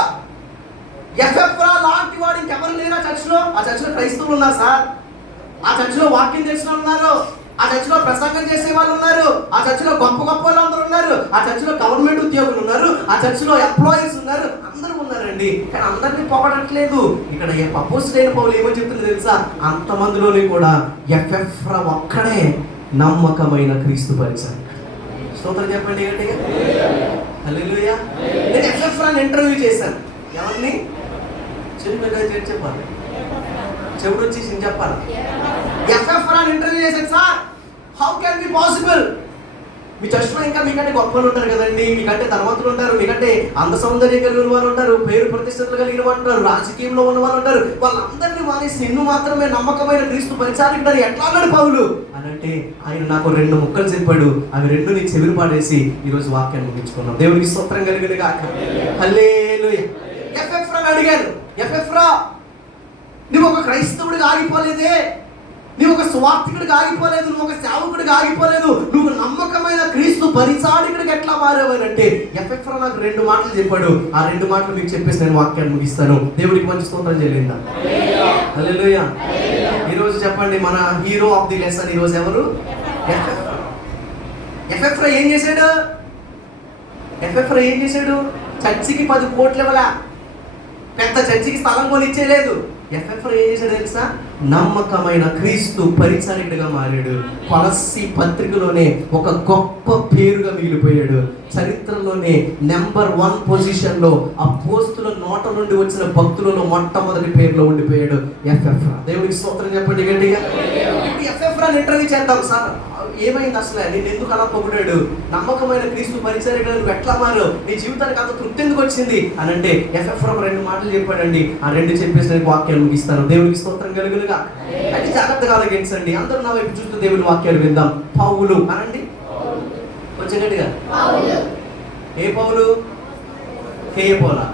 ఎపెఫ్రా లాంటి వాడు ఇంకెవరు లేరా చర్చిలో? ఆ చర్చిలో క్రైస్తవులు ఉన్నారు సార్. ఆ చర్చిలో వాక్యం తెలిసిన ఉన్నారు. ఆ చర్చిలో ప్రసంగం చేసే వాళ్ళు ఉన్నారు. ఆ చర్చిలో గొప్ప గొప్ప వాళ్ళందరూ ఉన్నారు. ఆ చర్చిలో గవర్నమెంట్ ఉద్యోగులు ఉన్నారు. ఆ చర్చిలో ఎంప్లాయీస్ ఉన్నారు. అందరూ ఉన్నారండి. కానీ అందరినీ పొగడట్లేదు. ఇక్కడ అపోస్తలుడైన పౌలు ఏమని చెప్తుంది తెలుసా? అంతమందిలోని కూడా ఎపెఫ్రా ఒక్కడే నమ్మకమైన క్రీస్తు పరిచారికుడు. స్తోత్రం చెప్పండి గట్టిగా. హల్లెలూయా. నేను ఎపెఫ్రాని ఇంటర్వ్యూ చేశాను. ఎవరిని? చెప్పాలి, చెవుడు వచ్చి చెప్పాలి. ఎపెఫ్రాని ఇంటర్వ్యూ చేశాను. Sir, how can be possible? మీ చర్చలో ఇంకా మీకంటే గొప్పలు ఉంటారు కదండి, మీకంటే ధనవంతులు ఉంటారు, మీకంటే అంద సౌందర్యం కలిగిన వాళ్ళు ఉంటారు, పేరు ప్రతిష్టలు కలిగిన వాళ్ళు ఉంటారు, రాజకీయంలో ఉన్న వాళ్ళు ఉంటారు. వాళ్ళందరినీ మానేసి నిన్ను మాత్రమే నమ్మకమైన క్రీస్తు పరిచారికుడు ఎట్లా అన్నాడు పౌలు అని అంటే ఆయన నాకు 2 ముక్కలు చెప్పాడు. అవి 2 నీ చెవిని పాడేసి ఈరోజు వాక్యాన్ని ముగించుకున్నాం. దేవునికి స్తోత్రం కలిగిన గాక. హల్లెలూయా. ఎపెఫ్రాని అడిగాను, ఎపెఫ్రా నువ్వు ఒక క్రైస్తవుడిగా ఆగిపోలేదే, నువ్వు ఒక సువార్థికుడిగా ఆగిపోలేదు, నువ్వు ఒక సేవకుడిగా ఆగిపోలేదు, నువ్వు నమ్మకమైన క్రీస్తు పరిచారికుడికి ఎట్లా మారేవారంటే ఎపెఫ్రా నాకు 2 మాటలు చెప్పాడు. ఆ 2 మాటలు మీకు చెప్పేసి నేను వాక్యాన్ని ముగిస్తాను. దేవుడికి మంచి స్తోత్రం చెల్లిందా? హల్లెలూయా. ఈరోజు చెప్పండి, మన హీరో ఆఫ్ ది లెసన్ ఈరోజు ఎవరు? ఎపెఫ్రా. ఎపెఫ్రా ఏం చేశాడు? ఎపెఫ్రా ఏం చేశాడు? చర్చికి 10 కోట్లు ఇవ్వలా, పెద్ద చర్చికి స్థలం కొని ఇచ్చేయలేదు. ఎపెఫ్రా ఏం చేశాడు తెలుసా? నమ్మకమైన క్రీస్తు పరిచారికుడిగా మారాడు. కొలస్సీ పత్రికలోనే ఒక గొప్ప పేరుగా మిగిలిపోయాడు. చరిత్రలోనే నెంబర్ 1 పొజిషన్లో అపోస్తుల నోట నుండి వచ్చిన భక్తులలో మొట్టమొదటి పేరులో ఉండిపోయాడు ఎపెఫ్రా. దేవుడికి స్తోత్రం చెప్పండి గట్టిగా. ఎపెఫ్రాని ఇంటర్వ్యూ చేద్దాం. సార్, ఏమైంది అసలు? నేను ఎందుకు అలా పొగిడాడు? నమ్మకమైన క్రీస్తు పరిచారికుడు నువ్వు ఎట్లా మారు? నీ జీవితానికి అంత తృప్తి ఎందుకు వచ్చింది అని అంటే ఎపెఫ్రా 2 మాటలు చెప్పాడండి. ఆ 2 చెప్పేసి నేను వాక్యాలు ముగిస్తాను. దేవునికి స్తోత్రం కలుగునుగా. అయితే జాగ్రత్తగా ఆలోచించండి. అందరూ నా వైపు చూస్తూ దేవుని వాక్యాలు విందాం. పౌలు అనండి కొంచెం గట్టిగా. ఏ పౌలు? కేయపోలా.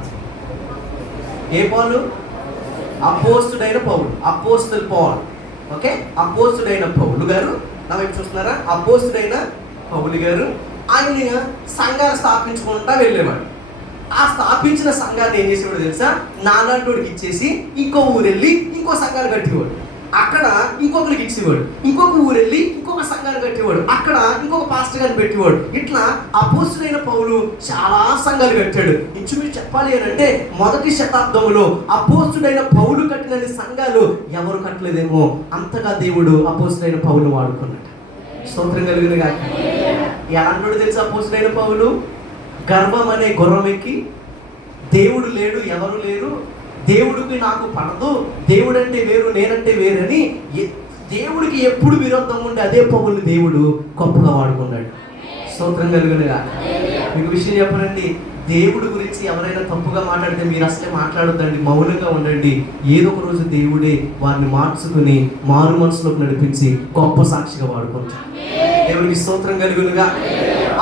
ఏ పౌలు? అపోస్తుడైన పౌలు. Apostle Paul. ఓకే, అపోస్తుడైన పౌలు గారు నా వైపు చూస్తున్నారా? అపోస్తుడైన పౌలు గారు ఆయన సంఘాన్ని స్థాపించుకుంటా వెళ్ళేవాడు. ఆ స్థాపించిన సంఘాన్ని ఏం చేసేవాడు తెలుసా? నాలాంటోడికి ఇచ్చేసి ఇంకో ఊరు వెళ్ళి ఇంకో సంఘాలు కట్టేవాడు. అక్కడ ఇంకొకరికి ఇచ్చేవాడు. ఇంకొక ఊరు వెళ్ళి ఇంకొక సంఘాన్ని కట్టేవాడు. అక్కడ ఇంకొక పాస్టర్ గారిని పెట్టేవాడు. ఇట్లా అపోస్తుడైన పౌలు చాలా సంఘాలు కట్టాడు. ఇంచుమించు చెప్పాలి అని అంటే 1వ శతాబ్దంలో అపోస్తుడైన పౌలు కట్టిన సంఘాలు ఎవరు కట్టలేదేమో అంతగా దేవుడు అపోస్తుడైన పౌలు వాడుకున్నాడు. స్తోత్రం కలిగిన గాక. ఎలాంటి తెలుసా అపోస్తుడైన పౌలు? గర్వం అనే గుర్రం ఎక్కి దేవుడు లేడు, ఎవరు లేరు, దేవుడికి నాకు పడదు, దేవుడు అంటే వేరు, నేనంటే వేరని దేవుడికి ఎప్పుడు విరోధంగా ఉండే అదే పౌలుని దేవుడు గొప్పగా వాడుకున్నాడు. స్తోత్రం కలుగునుగా. మీకు విషయం చెప్పనండి, దేవుడి గురించి ఎవరైనా తప్పుగా మాట్లాడితే మీరు అసలే మాట్లాడొద్దండి, మౌనంగా ఉండండి. ఏదో ఒక రోజు దేవుడే వారిని మార్చుకుని మారు మనసులోకి నడిపించి గొప్ప సాక్షిగా వాడుకుంటాడు. దేవుడికి స్తోత్రం కలుగునుగా.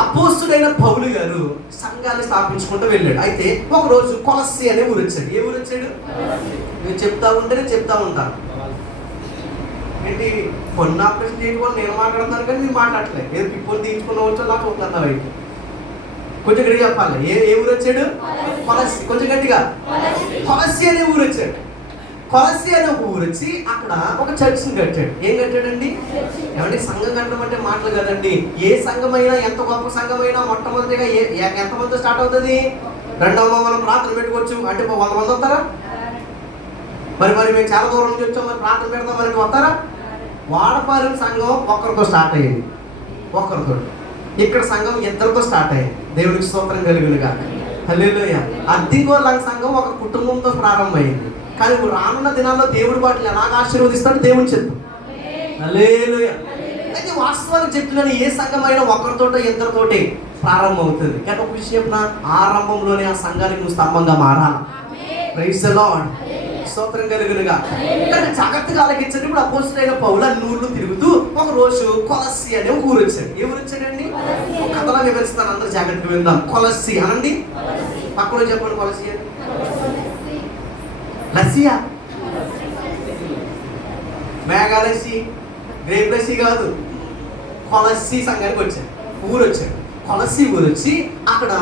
అపోస్తుడైన పౌలు గారు సంఘాన్ని స్థాపించుకుంటూ వెళ్ళాడు. అయితే ఒకరోజు కొలస్సి అనే ఊరు వచ్చాడు. ఏ ఊరు వచ్చాడు? నేను చెప్తా ఉంటేనే చెప్తా ఉంటాను. ఏంటి కొన్ని ఆపరేషన్ చేయడం వల్ల నేను మాట్లాడుతాను కానీ మీరు మాట్లాడలేదు. ఏదో పిప్పులు తీయించుకున్న వచ్చో నాకు అవుతుందా? అయితే కొంచెం గట్టిగా చెప్పాలి. ఏ ఊరు వచ్చాడు? కొలస్సి. కొంచెం గట్టిగా. కొలస్సి అనే ఊరు వచ్చాడు. కొలస్సి అనే ఒక ఊరు వచ్చి అక్కడ ఒక చర్చిని కట్టాడు. ఏం కట్టాడండి? ఏమంటే సంఘం కట్టడం అంటే మాటలు కదండి. ఏ సంఘమైనా, ఎంత గొప్ప సంఘమైనా మొట్టమొదటిగా ఎంతమంది స్టార్ట్ అవుతుంది? రెండవ మనం ప్రార్థన పెట్టుకోవచ్చు అంటే 100 మంది వస్తారా? మరి మేము చాలా దూరం నుంచి వచ్చాం, మరి ప్రార్థన పెడతాం, మరి వస్తారా? వాడపాలెం సంఘం ఒక్కరితో స్టార్ట్ అయ్యింది, ఒక్కరితో. ఇక్కడ సంఘం ఇద్దరితో స్టార్ట్ అయ్యింది. దేవుడికి స్తోత్రం కలుగునుగా. హల్లెలూయా. అద్దిగోర్ల సంఘం ఒక కుటుంబంతో ప్రారంభమైంది. కానీ రానున్న దినాల్లో దేవుడి వాటిని ఎలాగ ఆశీర్వదిస్తాడు దేవుని చెప్పు. హల్లెలూయా. అయితే వాస్తవానికి చెప్తున్నాను, ఏ సంఘమైనా ఒకరితోటో ఇద్దరితోటి ప్రారంభం అవుతుంది. కానీ ఒక విషయం చెప్పిన, ఆరంభంలోనే ఆ సంఘానికి నువ్వు స్తంభంగా మారాలి. Praise the Lord. స్తోత్రం కలుగునుగా. కానీ జాగ్రత్తగా ఆలకించండి. ఇప్పుడు అపోస్తులైన పౌలు అన్నూర్లు తిరుగుతూ ఒక రోజు కొలస్సి అనే ఒక ఊరు వచ్చాడు. ఏ ఊరు వచ్చాడండి? ఒక కథలా వివరిస్తాను, అందరూ జాగ్రత్తగా విందాం. కొలస్సి అనండి. పక్కన చెప్పండి. కొలస్సి అని లస్సియా, మేఘాలస్సి, గ్రేప్ లస్సి కాదు. కొలస్సి సంఘానికి వచ్చాడు, ఊరు వచ్చాడు. కొలస్సి ఊరు వచ్చి అక్కడ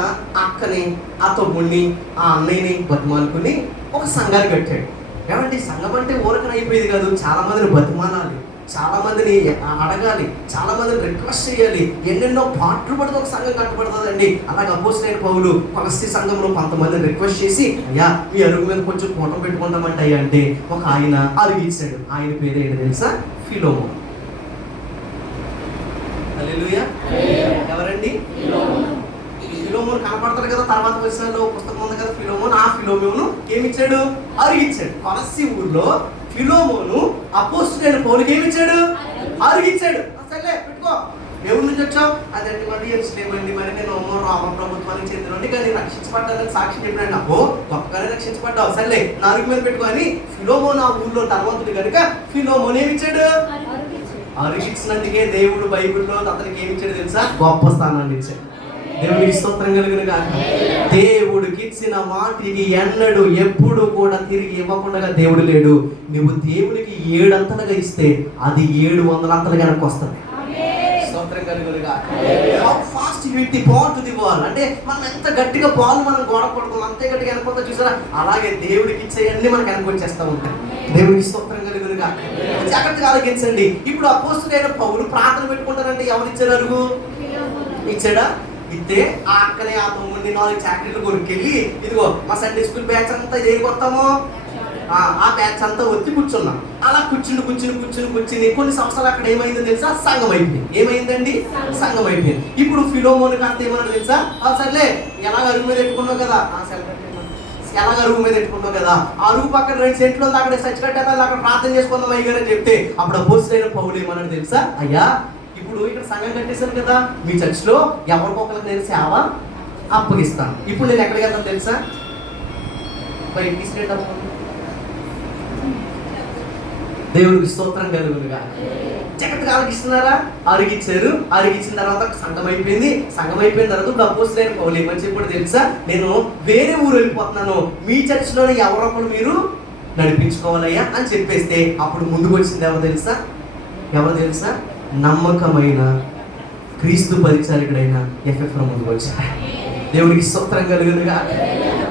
అక్కని, ఆ తమ్ముడిని, ఆ అన్నయ్యని బతిమాలుకుని ఒక సంఘాన్ని కట్టాడు. ఏమంటే సంఘం అంటే ఊరకన అయిపోయేది కాదు. చాలా మందిని బతిమాలాలి, చాలా మందిని అడగాలి, చాలా మందిని రిక్వెస్ట్ చేయాలి. ఎన్నెన్నో పాటలు పడితే ఒక సంఘం కట్టబడుతుందండి. అలాగే అపోస్తులైన పౌలు కొలస్సి సంఘంలో కొంతమందిని రిక్వెస్ట్ చేసి, అయ్యా మీ అరుగు మీద కొంచెం కూటం పెట్టుకుంటామంటే అయ్యా అంటే ఒక ఆయన అరుగు ఇచ్చాడు. ఆయన పేరు ఏంటి తెలుసా? ఫిలోమోన్. హల్లెలూయా. ఎవరండి? ఫిలోమోన్ కనపడతాడు కదా, తర్వాత వచ్చిన పుస్తకం ఉంది కదా ఫిలోమోన్. ఆ ఫిలోమోను ఏమిచ్చాడు? అరిగిచ్చాడు. కొలస్సి ఊర్లో ఫిలోమోను అపోస్తులైన పౌలుకి ఏమిచ్చాడు? అరిగిచ్చాడు. సరే పెట్టుకో. ఎవరి నుంచి వచ్చావు? అదంటే మరి లేవండి, మరి నేను రామ ప్రభుత్వానికి చెందినండి, కానీ రక్షించబడ్డానని సాక్షి చెప్పినండి. అబ్బో గొప్పగానే రక్షించబడ్డావు, సర్లే నా అరుగు మీద పెట్టుకో అని ఫిలోమోన్ ఆ ఊర్లో ధనవంతుడు కనుక ఫిలోమోన్ ఏమిచ్చాడు? అరిగిచ్చినందుకే దేవుడు బైబిల్లో అతనికి ఏమిచ్చాడు తెలుసా? గొప్ప స్థానాన్ని ఇచ్చాడు. దేవుడికి స్తోత్రం కలుగునుగా. దేవుడికి ఇచ్చిన మాటికి ఎన్నడూ ఎప్పుడు కూడా తిరిగి ఇవ్వకుండా దేవుడు లేడు. నువ్వు దేవుడికి 7 అంతలుగా ఇస్తే అది 700 అంతలుగా వెనక్కి వస్తుంది. స్తోత్రం కలుగునుగా. How fast you hit the ball to the wall. అంటే మనం ఎంత గట్టిగా బాల్ మనం గోడ కొడతాం అంతే గట్టిగా వెనకొస్తా చూసారా? అలాగే దేవుడికి ఇచ్చేయన్నీ మనకు వెనక్కి వచ్చేస్తూ ఉంటాయి. దేవుడికి స్తోత్రం కలుగునుగా. జాగ్రత్తగా ఆలోచించండి. ఇప్పుడు అపోస్తులైన పౌలు ప్రార్థన పెట్టుకుంటారంటే ఎవరు ఇచ్చారు? అరుగు ఇచ్చాడా? ఇస్తే ఆ అక్కనే ఆ తమ్ముడిని 4 చాక్లెట్లు కొనుక్కెళ్ళి, ఇదిగో మా సండే స్కూల్ బ్యాచ్ అంతా చేయకొస్తాము, ఆ బ్యాచ్ అంతా వచ్చి కూర్చున్నాం. అలా కూర్చుని కొన్ని సంవత్సరాలు అక్కడ ఏమైందో తెలుసా? సంఘం అయిపోయింది. ఏమైందండి? సంఘం అయిపోయింది. ఇప్పుడు ఫిలోమోన్ కాస్త ఏమన్నా తెలుసా? సర్లే ఎలాగ అరుగు మీద పెట్టుకున్నావు కదా, ఎలాగ అరుగు మీద పెట్టుకున్నావు కదా, అరుగు పక్కన 2 సెంట్లు ఉంది, అక్కడ సచ్ కట్టేదా, అక్కడ ప్రార్థన చేసుకుందాం అయ్యారు అని చెప్తే అప్పుడు అపోస్తులైన పౌలు ఏమన్నాడు తెలుసా? అయ్యా ఇప్పుడు ఇక్కడ సంఘం కట్టేశాను కదా, మీ చర్చిలో ఎవరికొకరికి నేను సేవ అప్పగిస్తాను. ఇప్పుడు నేను ఎక్కడికి వెళ్తాను తెలుసా? దేవుడికి స్తోత్రం కలుగునుగా. జాగ్రత్తగా ఆలోచిస్తున్నారా? అరిగిచ్చారు. అరిగిచ్చిన తర్వాత సంఘం అయిపోయింది. సంఘం అయిపోయిన తర్వాత ఇప్పుడు అపోస్తులైన పౌలు ఏమని చెప్పాడు తెలుసా? నేను వేరే ఊరు వెళ్ళిపోతున్నాను, మీ చర్చిలోనే ఎవరొకరు మీరు నడిపించుకోవాలయ్యా అని చెప్పేస్తే అప్పుడు ముందుకు వచ్చింది ఎవరు తెలుసా? నమ్మకమైన క్రీస్తు పరిచారకుడైన ఎఫెఫ్రా ముందుకు వచ్చాడు. దేవుడికి స్తోత్రం కలుగునుగా.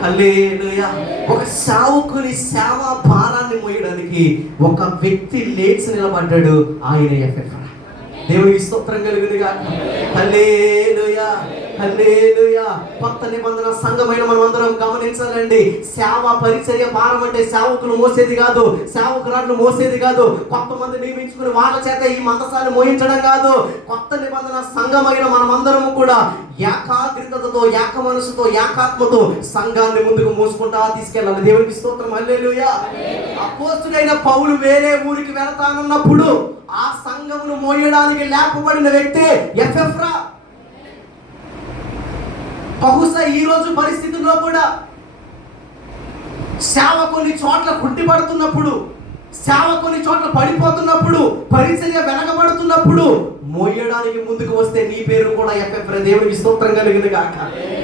హల్లెలూయా. ఒక సేవకుని సేవ భారాన్ని మోయడానికి ఒక వ్యక్తి లేచి నిలబడ్డాడు, ఆయన ఎఫెఫ్రా. దేవుడికి స్తోత్రం కలుగునుగా. హల్లెలూయా. హల్లెలూయా. కొత్త నిబంధన సంఘమైన మనం అందరం గమనించాలండి. సేవ పరిచర్య భారం అంటే సేవకులు మోసేది కాదు, సేవకురాలు మోసేది కాదు, కొంతమంది నియమించుకుని వాళ్ళ చేత ఈ మందసాన్ని మోయించడం కాదు. కొత్త నిబంధన సంఘమైన మనమందరము కూడా ఏకాగ్రతతో, ఏక మనసుతో, ఏకాత్మతో సంఘాన్ని ముందుకు మోసుకుంటా తీసుకెళ్ళాలి. దేవునికి స్తోత్రం. హల్లెలూయా. అపోస్తుడైన పౌలు వేరే ఊరికి వెళతానన్నప్పుడు ఆ సంఘమును మోయడానికి లేపబడిన వ్యక్తి ఎపెఫ్రా. బహుశా ఈ రోజు పరిస్థితుల్లో కూడా సేవ కొన్ని చోట్ల కుంటిపడుతున్నప్పుడు, సేవ కొన్ని చోట్ల పడిపోతున్నప్పుడు, పరిచర్య వెనకబడుతున్నప్పుడు మోయడానికి ముందుకు వస్తే నీ పేరు కూడా ఎపెఫ్రా. దేవునికి స్తోత్రం కలిగింది గాక.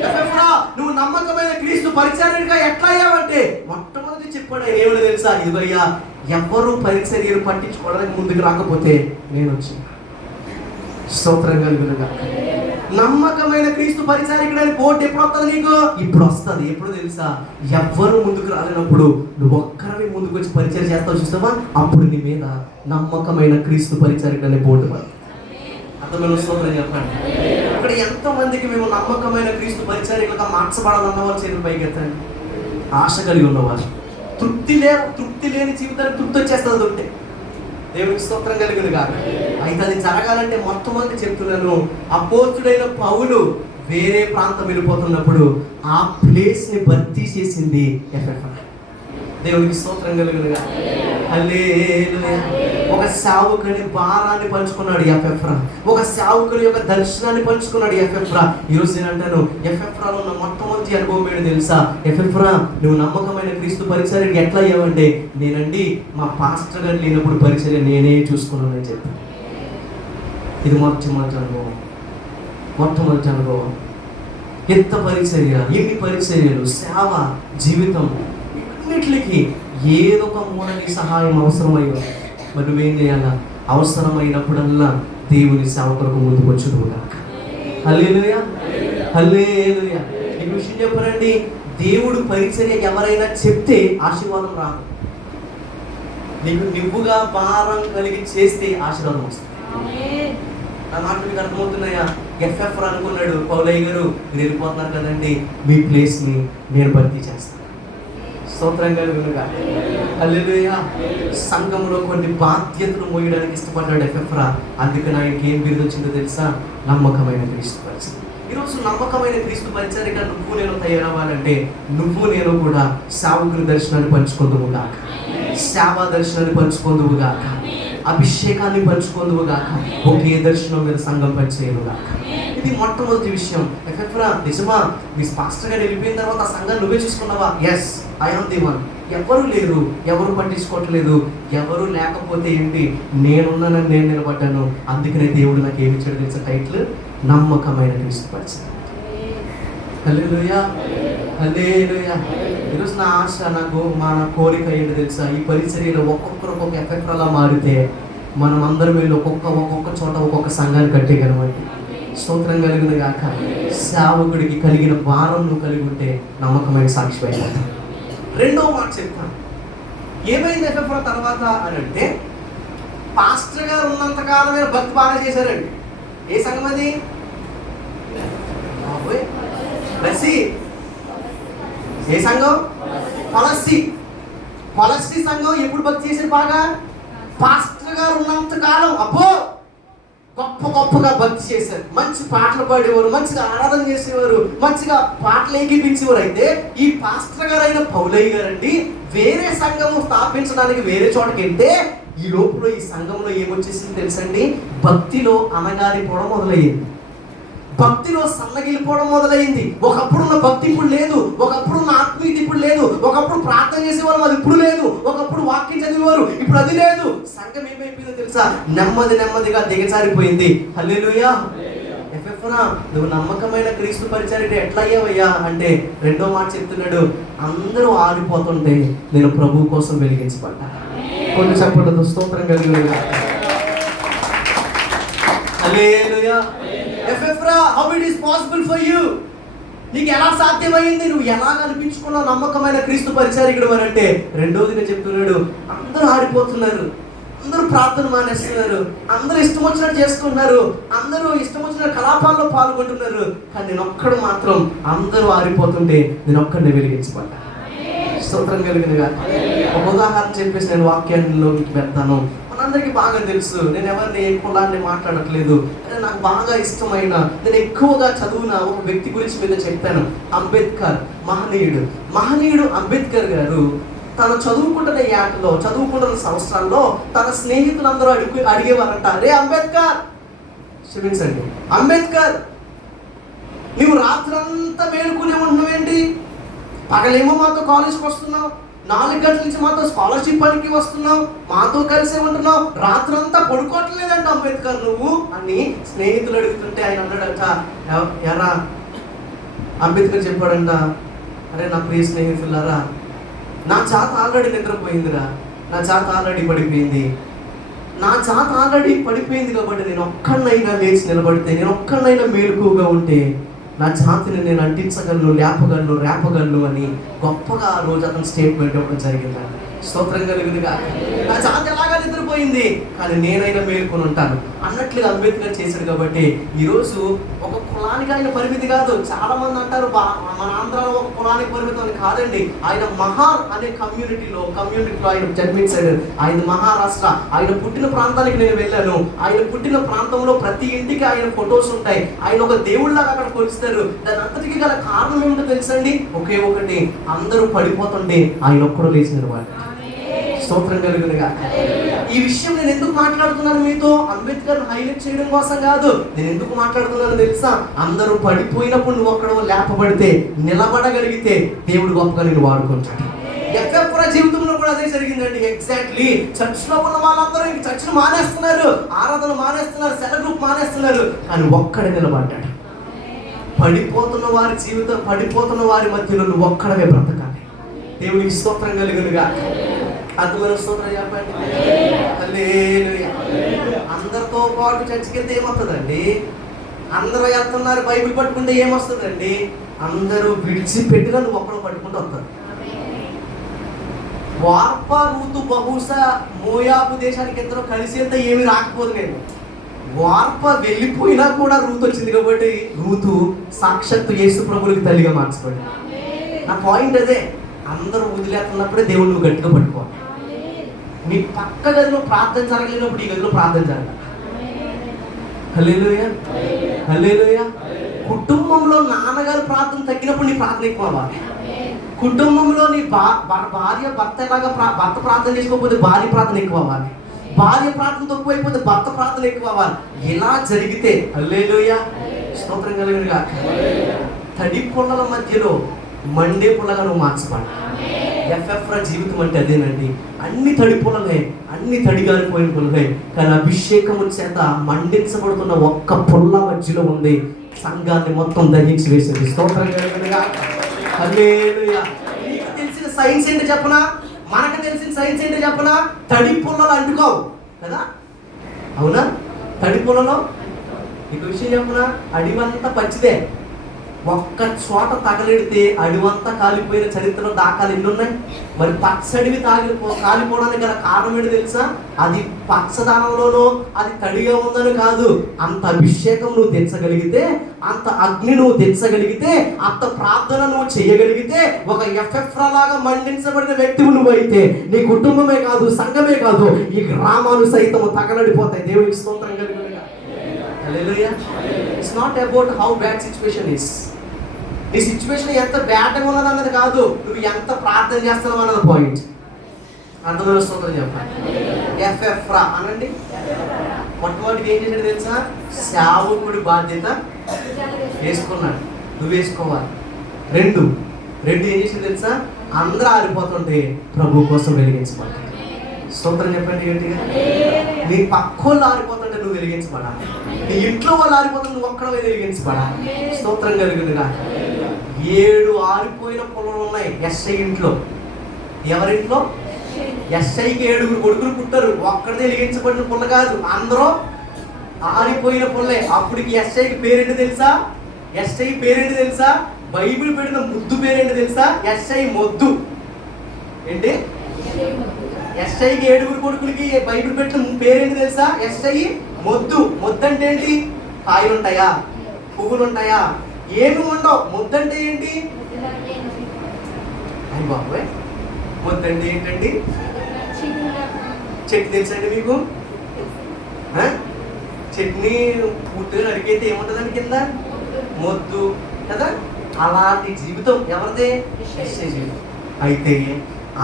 ఎపెఫ్రా, నువ్వు నమ్మకమైన క్రీస్తు పరిచర్యగా ఎట్లా అయ్యావంటే మొట్టమొదటి చెప్పాడు ఆయన ఏమని తెలుసా? ఇదిగయ్యా, ఎవరు పరిచర్యలు పట్టించుకోవడానికి ముందుకు రాకపోతే నేను వచ్చి. స్తోత్రం కలిగింది గాక. నమ్మకమైన క్రీస్తు పరిచారికుడని బోర్డు ఎప్పుడు వస్తుంది నీకు? ఇప్పుడు వస్తుంది. ఎప్పుడు తెలుసా? ఎవ్వరు ముందుకు రాలేనప్పుడు నువ్వు ఒక్కరివి ముందుకు వచ్చి పరిచయం చేస్తావు చూస్తావా, అప్పుడు నీ మీద నమ్మకమైన క్రీస్తు పరిచారికుడని బోర్డు పడుతుంది. అర్థమైన స్తోత్రం చెప్పండి. ఇక్కడ ఎంతమందికి మేము నమ్మకమైన క్రీస్తు పరిచారికులుగా మార్చబడాలన్నవారు చేతులు పైకెత్తండి. ఆశ కలిగి ఉన్నవారు, తృప్తి లేని జీవితానికి తృప్తి వచ్చేస్తుంది ఉంటే. దేవునికి స్తోత్రం కలిగింది కాదు. అయితే అది జరగాలంటే మొట్టమొదటి చెప్తున్నాను, అపోస్తుడైన పౌలు వేరే ప్రాంతం వెళ్ళిపోతున్నప్పుడు ఆ ప్లేస్ ని భర్తీ చేసింది ఎపెఫ్రా. దేవునికి స్తోత్రం కలిగింది కాదు. హల్లెలూయా. ఒక సేవకుని భారాన్ని పంచుకున్నాడు ఎపెఫ్రా. ఒక సేవకుని యొక్క దర్శనాన్ని పంచుకున్నాడు ఎపెఫ్రా. ఈరోజు నేను అంటాను, ఎపెఫ్రాలో ఉన్న మొట్టమొదటి అనుభవం ఏంటో తెలుసా? ఎపెఫ్రా, నువ్వు నమ్మకమైన క్రీస్తు పరిచర్యకి ఎట్లా అయ్యావంటే, నేనండి మా పాస్టర్ గారు లేనప్పుడు పరిచర్య నేనే చూసుకున్నానని చెప్పి. ఇది మొట్టమొదటి అనుభవం. మొట్టమొదటి అనుభవం. ఎంత పరిచర్య, ఎన్ని పరిచర్యలు, సేవ, జీవితం, ఇన్నిటికి ఏదో ఒక మూలని సహాయం అవసరమయ్యో. మరి నువ్వేం చేయాలా? అవసరమైనప్పుడల్లా దేవుని సేవకులకు ముందుకు వచ్చుదువు గాక. హల్లెలూయా. హల్లెలూయా. ఈ విషయం చెప్పనండి, దేవుడు పరిచర్య ఎవరైనా చెప్తే ఆశీర్వాదం రాదు. నీకు నివ్వుగా భారం కలిగి చేస్తే ఆశీర్వాదం వస్తుంది. నా మాట మీకు అర్థమవుతున్నాయా? ఎపెఫ్రా అనుకున్నాడు, పౌలయ్య గారు మీరు వెళ్ళిపోతున్నారు కదండి, మీ ప్లేస్ని నేను భర్తీ చేస్తాను. స్తోత్రం కలుగును గాక. హల్లెలూయా. సంఘంలో కొన్ని బాధ్యతలు మోయడానికి ఇష్టపడ్డాడు ఎపెఫ్రా. అందుకని ఆయనకి ఏం బిరుదు వచ్చిందో తెలుసా? నమ్మకమైన క్రీస్తు పరిచర్య. ఈరోజు నమ్మకమైన క్రీస్తు పరిచర్యగా నువ్వు నేను తయారవ్వాలంటే నువ్వు నేను కూడా సేవకుని దర్శనాన్ని పంచుకుందువు గాక, సేవా దర్శనాన్ని పంచుకుందువు గాక, అభిషేకాన్ని పంచుకుందువు గాక, ఒకే దర్శనం మీద సంఘం పనిచేయను గాక. ఇది మొట్టమొదటి విషయం. ఎపెఫ్రా, నిజమా మీ పాస్టర్ గారు వెళ్ళిపోయిన తర్వాత ఆ సంఘాన్ని నువ్వే చూసుకున్నావా? Yes, I am the one. ఎవరు లేరు, ఎవరు పట్టించుకోవట్లేదు, ఎవరు లేకపోతే ఏంటి, నేనున్నానని నేను నిలబడ్డాను. అందుకనే దేవుడు నాకు ఏమి ఇచ్చాడు తెలుసా? టైటిల్ నమ్మకమైన క్రీస్తు పరిచర్య. హల్లెలూయా. హల్లెలూయా. ఈరోజు నా ఆశ, మన కోరిక ఏంటో తెలుసా? ఈ పరిచర్యలో ఒక్కొక్కరు ఒక్కొక్క ఎపెఫ్రాలా మారితే మనం అందరం వెళ్ళి ఒక్కొక్క చోట ఒక్కొక్క సంఘాన్ని కట్టేయగలమండి. స్తోత్రం కలిగింది గాక. సేవకుడికి కలిగిన భారం నువ్వు కలిగి ఉంటే నమ్మకమైన సాక్షి అయిపోతావు. రెండో మాట చెప్తాను. ఏమైంది ఎపెఫ్రా తర్వాత అని అంటే, పాస్టర్ గారు ఉన్నంతకాలమే భక్తి బాగా చేశారండి. ఏ సంఘం అది? ఏ సంఘం? కొలస్సి సంఘం. ఎప్పుడు భక్తి చేశారు బాగా? పాస్టర్ గారు ఉన్నంత కాలం అబ్బో గొప్పగా భక్తి చేశారు. మంచి పాటలు పాడేవారు, మంచిగా ఆరాధన చేసేవారు, మంచిగా పాటలు ఏకీపించేవారు. అయితే ఈ పాస్టర్ గారు అయిన పౌలయ్య గారండి వేరే సంఘము స్థాపించడానికి వేరే చోటకి వెళ్తే ఈ లోపల ఈ సంఘంలో ఏమొచ్చేసింది తెలుసండి? భక్తిలో అనగారిపోవడం మొదలయ్యింది, భక్తిలో సన్నగిలిపోవడం మొదలైంది. ఒకప్పుడున్న భక్తి ఇప్పుడు లేదు, ఒకప్పుడున్న ఆత్మీయత ఇప్పుడు లేదు, ఒకప్పుడు ప్రార్థన చేసేవారు అది ఇప్పుడు లేదు, ఒకప్పుడు వాక్యం చదివేవారు ఇప్పుడు అది లేదు. సంఘం ఏమైపోయిందో తెలుసా? నెమ్మదిగా దిగజారిపోయింది. హల్లెలూయా. ఎపెఫ్రా, నువ్వు నమ్మకమైన క్రీస్తు పరిచర్యకు ఎట్లా అయ్యావయ్యా అంటే రెండో మాట చెప్తున్నాడు, అందరూ ఆరిపోతుంటే నేను ప్రభు కోసం వెలిగించబడ్డా. కొన్ని చెప్పండి స్తోత్రం కలిగి. హల్లెలూయా. ఎపెఫ్రా, how it is possible for you? నీకు ఎలా సాధ్యమైంది? నువ్వు ఎలా అనిపించుకున్నావు నమ్మకమైన క్రీస్తు పరిచారికుడు అని అంటే రెండోదిగా చెప్తున్నాడు, అందరూ ఆడిపోతున్నారు, అందరూ ప్రార్థన మానేస్తున్నారు, అందరూ ఇష్టం వచ్చినట్టు చేసుకుంటున్నారు, అందరూ ఇష్టం వచ్చిన కలాపాల్లో పాల్గొంటున్నారు. కానీ నేను ఒక్కడు మాత్రం అందరూ ఆరిపోతుంటే నేను ఒక్కడిని వెలిగించబడ్డా. స్తోత్రం కలిగినగా. ఒక ఉదాహరణ చెప్పేసి నేను వాక్యాల్లోకి వెళ్తాను. మనందరికీ బాగా తెలుసు, నేను ఎవరిని కులాన్ని మాట్లాడట్లేదు, నాకు బాగా ఇష్టమైన, నేను ఎక్కువగా చదివిన ఒక వ్యక్తి గురించి మీద చెప్పాను. అంబేద్కర్, మహనీయుడు అంబేద్కర్ గారు తను చదువుకుంటున్న ఏటలో, చదువుకుంటున్న సంవత్సరాల్లో తన స్నేహితులందరూ అడిగేవారంట, రే అంబేద్కర్, క్షమించండి అంబేద్కర్, నువ్వు రాత్రంతా మేలుకునే ఉంటున్నావేంటి? పగలేమో మాతో కాలేజ్కి వస్తున్నావు, 4 గంటల నుంచి మాతో స్కాలర్షిప్ పనికి వస్తున్నావు, మాతో కలిసే ఉంటున్నావు, రాత్రంతా పడుకోవట్లేదంట అంబేద్కర్ నువ్వు అని స్నేహితులు అడుగుతుంటే ఆయన అన్నాడట, ఎరా అంబేద్కర్ చెప్పాడంట, అరే నా ప్రియ స్నేహితులారా, నా జాత ఆల్రెడీ నిద్రపోయిందిరా, నా జాత ఆల్రెడీ పడిపోయింది, నా జాత ఆల్రెడీ పడిపోయింది కాబట్టి నేను ఒక్కడినైనా లేచి నిలబడితే, నేను ఒక్కడినైనా మేలుకుగా ఉంటే నా జాతిని నేను అంటించగలను, లేపగలను, రేపగలను అని గొప్పగా ఆ రోజు అతను స్టేట్మెంట్ ఇవ్వడం జరిగిందండి. స్తోత్రం కలిగిందిగా. నా జాతి ఎలాగా నిద్రపోయింది కానీ నేనైనా మేలుకొని ఉంటాను అన్నట్లుగా అంబేద్కర్ చేశాడు. కాబట్టి ఈరోజు ఒక కులానికి ఆయన పరిమితి కాదు. చాలా మంది అంటారు మన ఆంధ్రాలో ఒక కులానికి పరిమితం అని. కాదండి, ఆయన మహార్ అనే కమ్యూనిటీలో ఆయన జన్మించాడు. ఆయన మహారాష్ట్ర, ఆయన పుట్టిన ప్రాంతానికి నేను వెళ్ళాను. ఆయన పుట్టిన ప్రాంతంలో ప్రతి ఇంటికి ఆయన ఫొటోస్ ఉంటాయి. ఆయన ఒక దేవుళ్ళగా అక్కడ కొలుస్తారు. దాని అంతటికి గల కారణం ఏమిటో తెలుసండి, ఒకే ఒకటి, అందరూ పడిపోతుంటే ఆయన ఒక్కడు లేచి నిలబడ్డాడు. స్తోత్రం కలుగునుగా. ఈ విషయం నేను ఎందుకు మాట్లాడుతున్నాను మీతో, అంబేద్కర్ హైలైట్ చేయడం కోసం కాదు. నేను ఎందుకు మాట్లాడుతున్నాను తెలుసా, అందరూ పడిపోయినప్పుడు నువ్వు ఒక్కడో లేపబడితే, నిలబడగలిగితే దేవుడు గొప్పగా నేను వాడుకుంటాడు. ఎఫ్ఎఫ్రా జీవితంలో కూడా అదే జరిగిందండి. ఎగ్జాక్ట్లీ చర్చ్లో ఉన్న వాళ్ళందరూ ఇంక చర్చ్ను మానేస్తున్నారు, ఆరాధన మానేస్తున్నారు, సెల్ గ్రూప్ మానేస్తున్నారు, కానీ ఒక్కడే నిలబడ్డాడు. పడిపోతున్న వారి జీవితం, పడిపోతున్న వారి మధ్యలో నువ్వు ఒక్కడవే బ్రతకాలి. దేవునికి స్తోత్రం కలుగునుగా. అద్భుతమైన స్తోత్రం చెప్పండి. హల్లెలూయా. అందరితో పాటు చర్చికి వెళ్తే ఏమవుతుందండి? అందరూ వెళ్తున్నారు, బైబిల్ పట్టుకుంటే ఏమొస్తుందండి? అందరూ విడిచిపెట్టినా నువ్వు ఒక్కడు పట్టుకుంటూ వస్తారు. వార్ప రూతు బహుశా మోయాబు దేశానికి ఇద్దరు కలిసి వెళ్తే ఏమి రాకపోదు. నేను వార్ప వెళ్ళిపోయినా కూడా రూతు వచ్చింది కాబట్టి రూతు సాక్షాత్తు యేసు ప్రభువుకి తల్లిగా మార్చబడింది. నా పాయింట్ అదే, అందరూ వదిలేస్తున్నప్పుడే దేవుడు నువ్వు గట్టిగా పట్టుకోవాలి. నీ పక్క గదిలో ప్రార్థన జరగలేనప్పుడు ఈ గదిలో ప్రార్థన జరగాలి. హల్లెలూయా, హల్లెలూయా. కుటుంబంలో నాన్నగారు ప్రార్థన తగ్గినప్పుడు నీ ప్రార్థన ఎక్కువ అవ్వాలి. కుటుంబంలో నీ భార్య భర్త భర్త ప్రార్థన చేసుకోకపోతే భార్య ప్రార్థన ఎక్కువ అవ్వాలి. భార్య ప్రార్థన తక్కువైపోతే భర్త ప్రార్థన ఎక్కువ అవ్వాలి. ఇలా జరిగితే హల్లెలూయా, స్తోత్రం కలిగినగా. తడి పొల్లల మధ్యలో మండే పొల్లగా నువ్వు మార్చబడి. ఎఫ్ఎఫ్రా జీవితం అంటే అదేనండి. అన్ని తడి పొలలే, అన్ని తడిగారిపోయిన పొలలే, కానీ అభిషేకము చేత మండించబడుతున్న ఒక్క పొల్ల మధ్యలో ఉంది, సంఘాన్ని మొత్తం దహించి వేసింది. స్తోత్రం కలిగినగా. హల్లెలూయా. నీకు తెలిసిన సైన్స్ ఏంటి చెప్పనా? మనకు తెలిసిన సైన్స్ ఏంటి చెప్పనా? తడి పొల్లలు అంటుకోవు కదా, అవునా? తడి పొలలో నీకు విషయం చెప్పనా, అడివంతా పచ్చిదే. ఒక్క చోట తగలెడితే అడివంతా కాలిపోయిన చరిత్రలో దాఖలు ఎన్ని ఉన్నాయి? మరి పచ్చడివి కాలిపోవడానికి గల కారణం ఏంటి తెలుసా? అది పచ్చదనంలోనో అది తడిగా ఉందని కాదు. అంత అభిషేకం నువ్వు తెచ్చగలిగితే, అంత అగ్ని నువ్వు తెచ్చగలిగితే, అంత ప్రార్థన నువ్వు చేయగలిగితే, ఒక ఎఫ్ఎఫ్రా లాగా మండించబడిన వ్యక్తివి నువ్వైతే నీ కుటుంబమే కాదు, సంఘమే కాదు, ఈ గ్రామాలు సైతం తగలడిపోతాయి. దేవునికి స్తోత్రం కలుగునుగా. హల్లెలూయా. It's not about how bad situation is. నీ సిచ్యువేషన్ ఎంత బ్యాడ్గా ఉన్నది అన్నది కాదు, నువ్వు ఎంత ప్రార్థన చేస్తున్నావు అన్నది పాయింట్. అర్థమైన స్తోత్రం చెప్పాలి. ఎఫ్ఎఫ్రా అనండి. మొట్టమొదటికి ఏం చేశాడు తెలుసా? సేవకుడి బాధ్యత వేసుకున్నాడు, నువ్వు వేసుకోవాలి. రెండు ఏం చేసింది తెలుసా? అందరూ ఆరిపోతుంటే ప్రభు కోసం వెలిగించబడ్డాడు. స్తోత్రం చెప్పండి గట్టిగా. నీ పక్కోళ్ళు ఆరిపోతుంటే నువ్వు వెలిగించబడాలి. నీ ఇంట్లో వాళ్ళు ఆరిపోతుంటే నువ్వు ఒక్కడమే వెలిగించబడాలి. స్తోత్రం కలిగిందిగా. 7 ఆరిపోయిన పొలాలు ఉన్నాయి ఎస్ఐ ఇంట్లో. ఎవరింట్లో? ఎస్ఐకి 7 కొడుకులు పుట్టారు. ఒక్కడే వెలిగించబడిన పొల్ల కాదు, అందరూ ఆరిపోయిన పొల్లే. అప్పటికి ఎస్ఐకి పేరేంటి తెలుసా? ఎస్ఐ పేరేంటి తెలుసా? బైబిల్ పెట్టిన ముద్దు పేరేంటి తెలుసా? ఎస్ఐ మొద్దు. ఏంటి? ఎస్ఐకి 7 కొడుకులకి బైబిల్ పెట్టిన పేరేంటి తెలుసా? ఎస్ఐ మొద్దు. మొద్దు అంటే ఏంటి? కాయలు ఉంటాయా? పువ్వులు ఉంటాయా? ఏమి ఉండవు. మొద్దు అంటే ఏంటి? అయ్యి బాబోయ్, మొద్దు అంటే ఏంటండి? చెట్టు తెలుసండి మీకు? చట్నీ పూర్తిగా నరికైతే ఏముంటుందండి కింద? మొద్దు కదా. అలాంటి జీవితం ఎవరిదే? ఎస్ఐ జీవితం. అయితే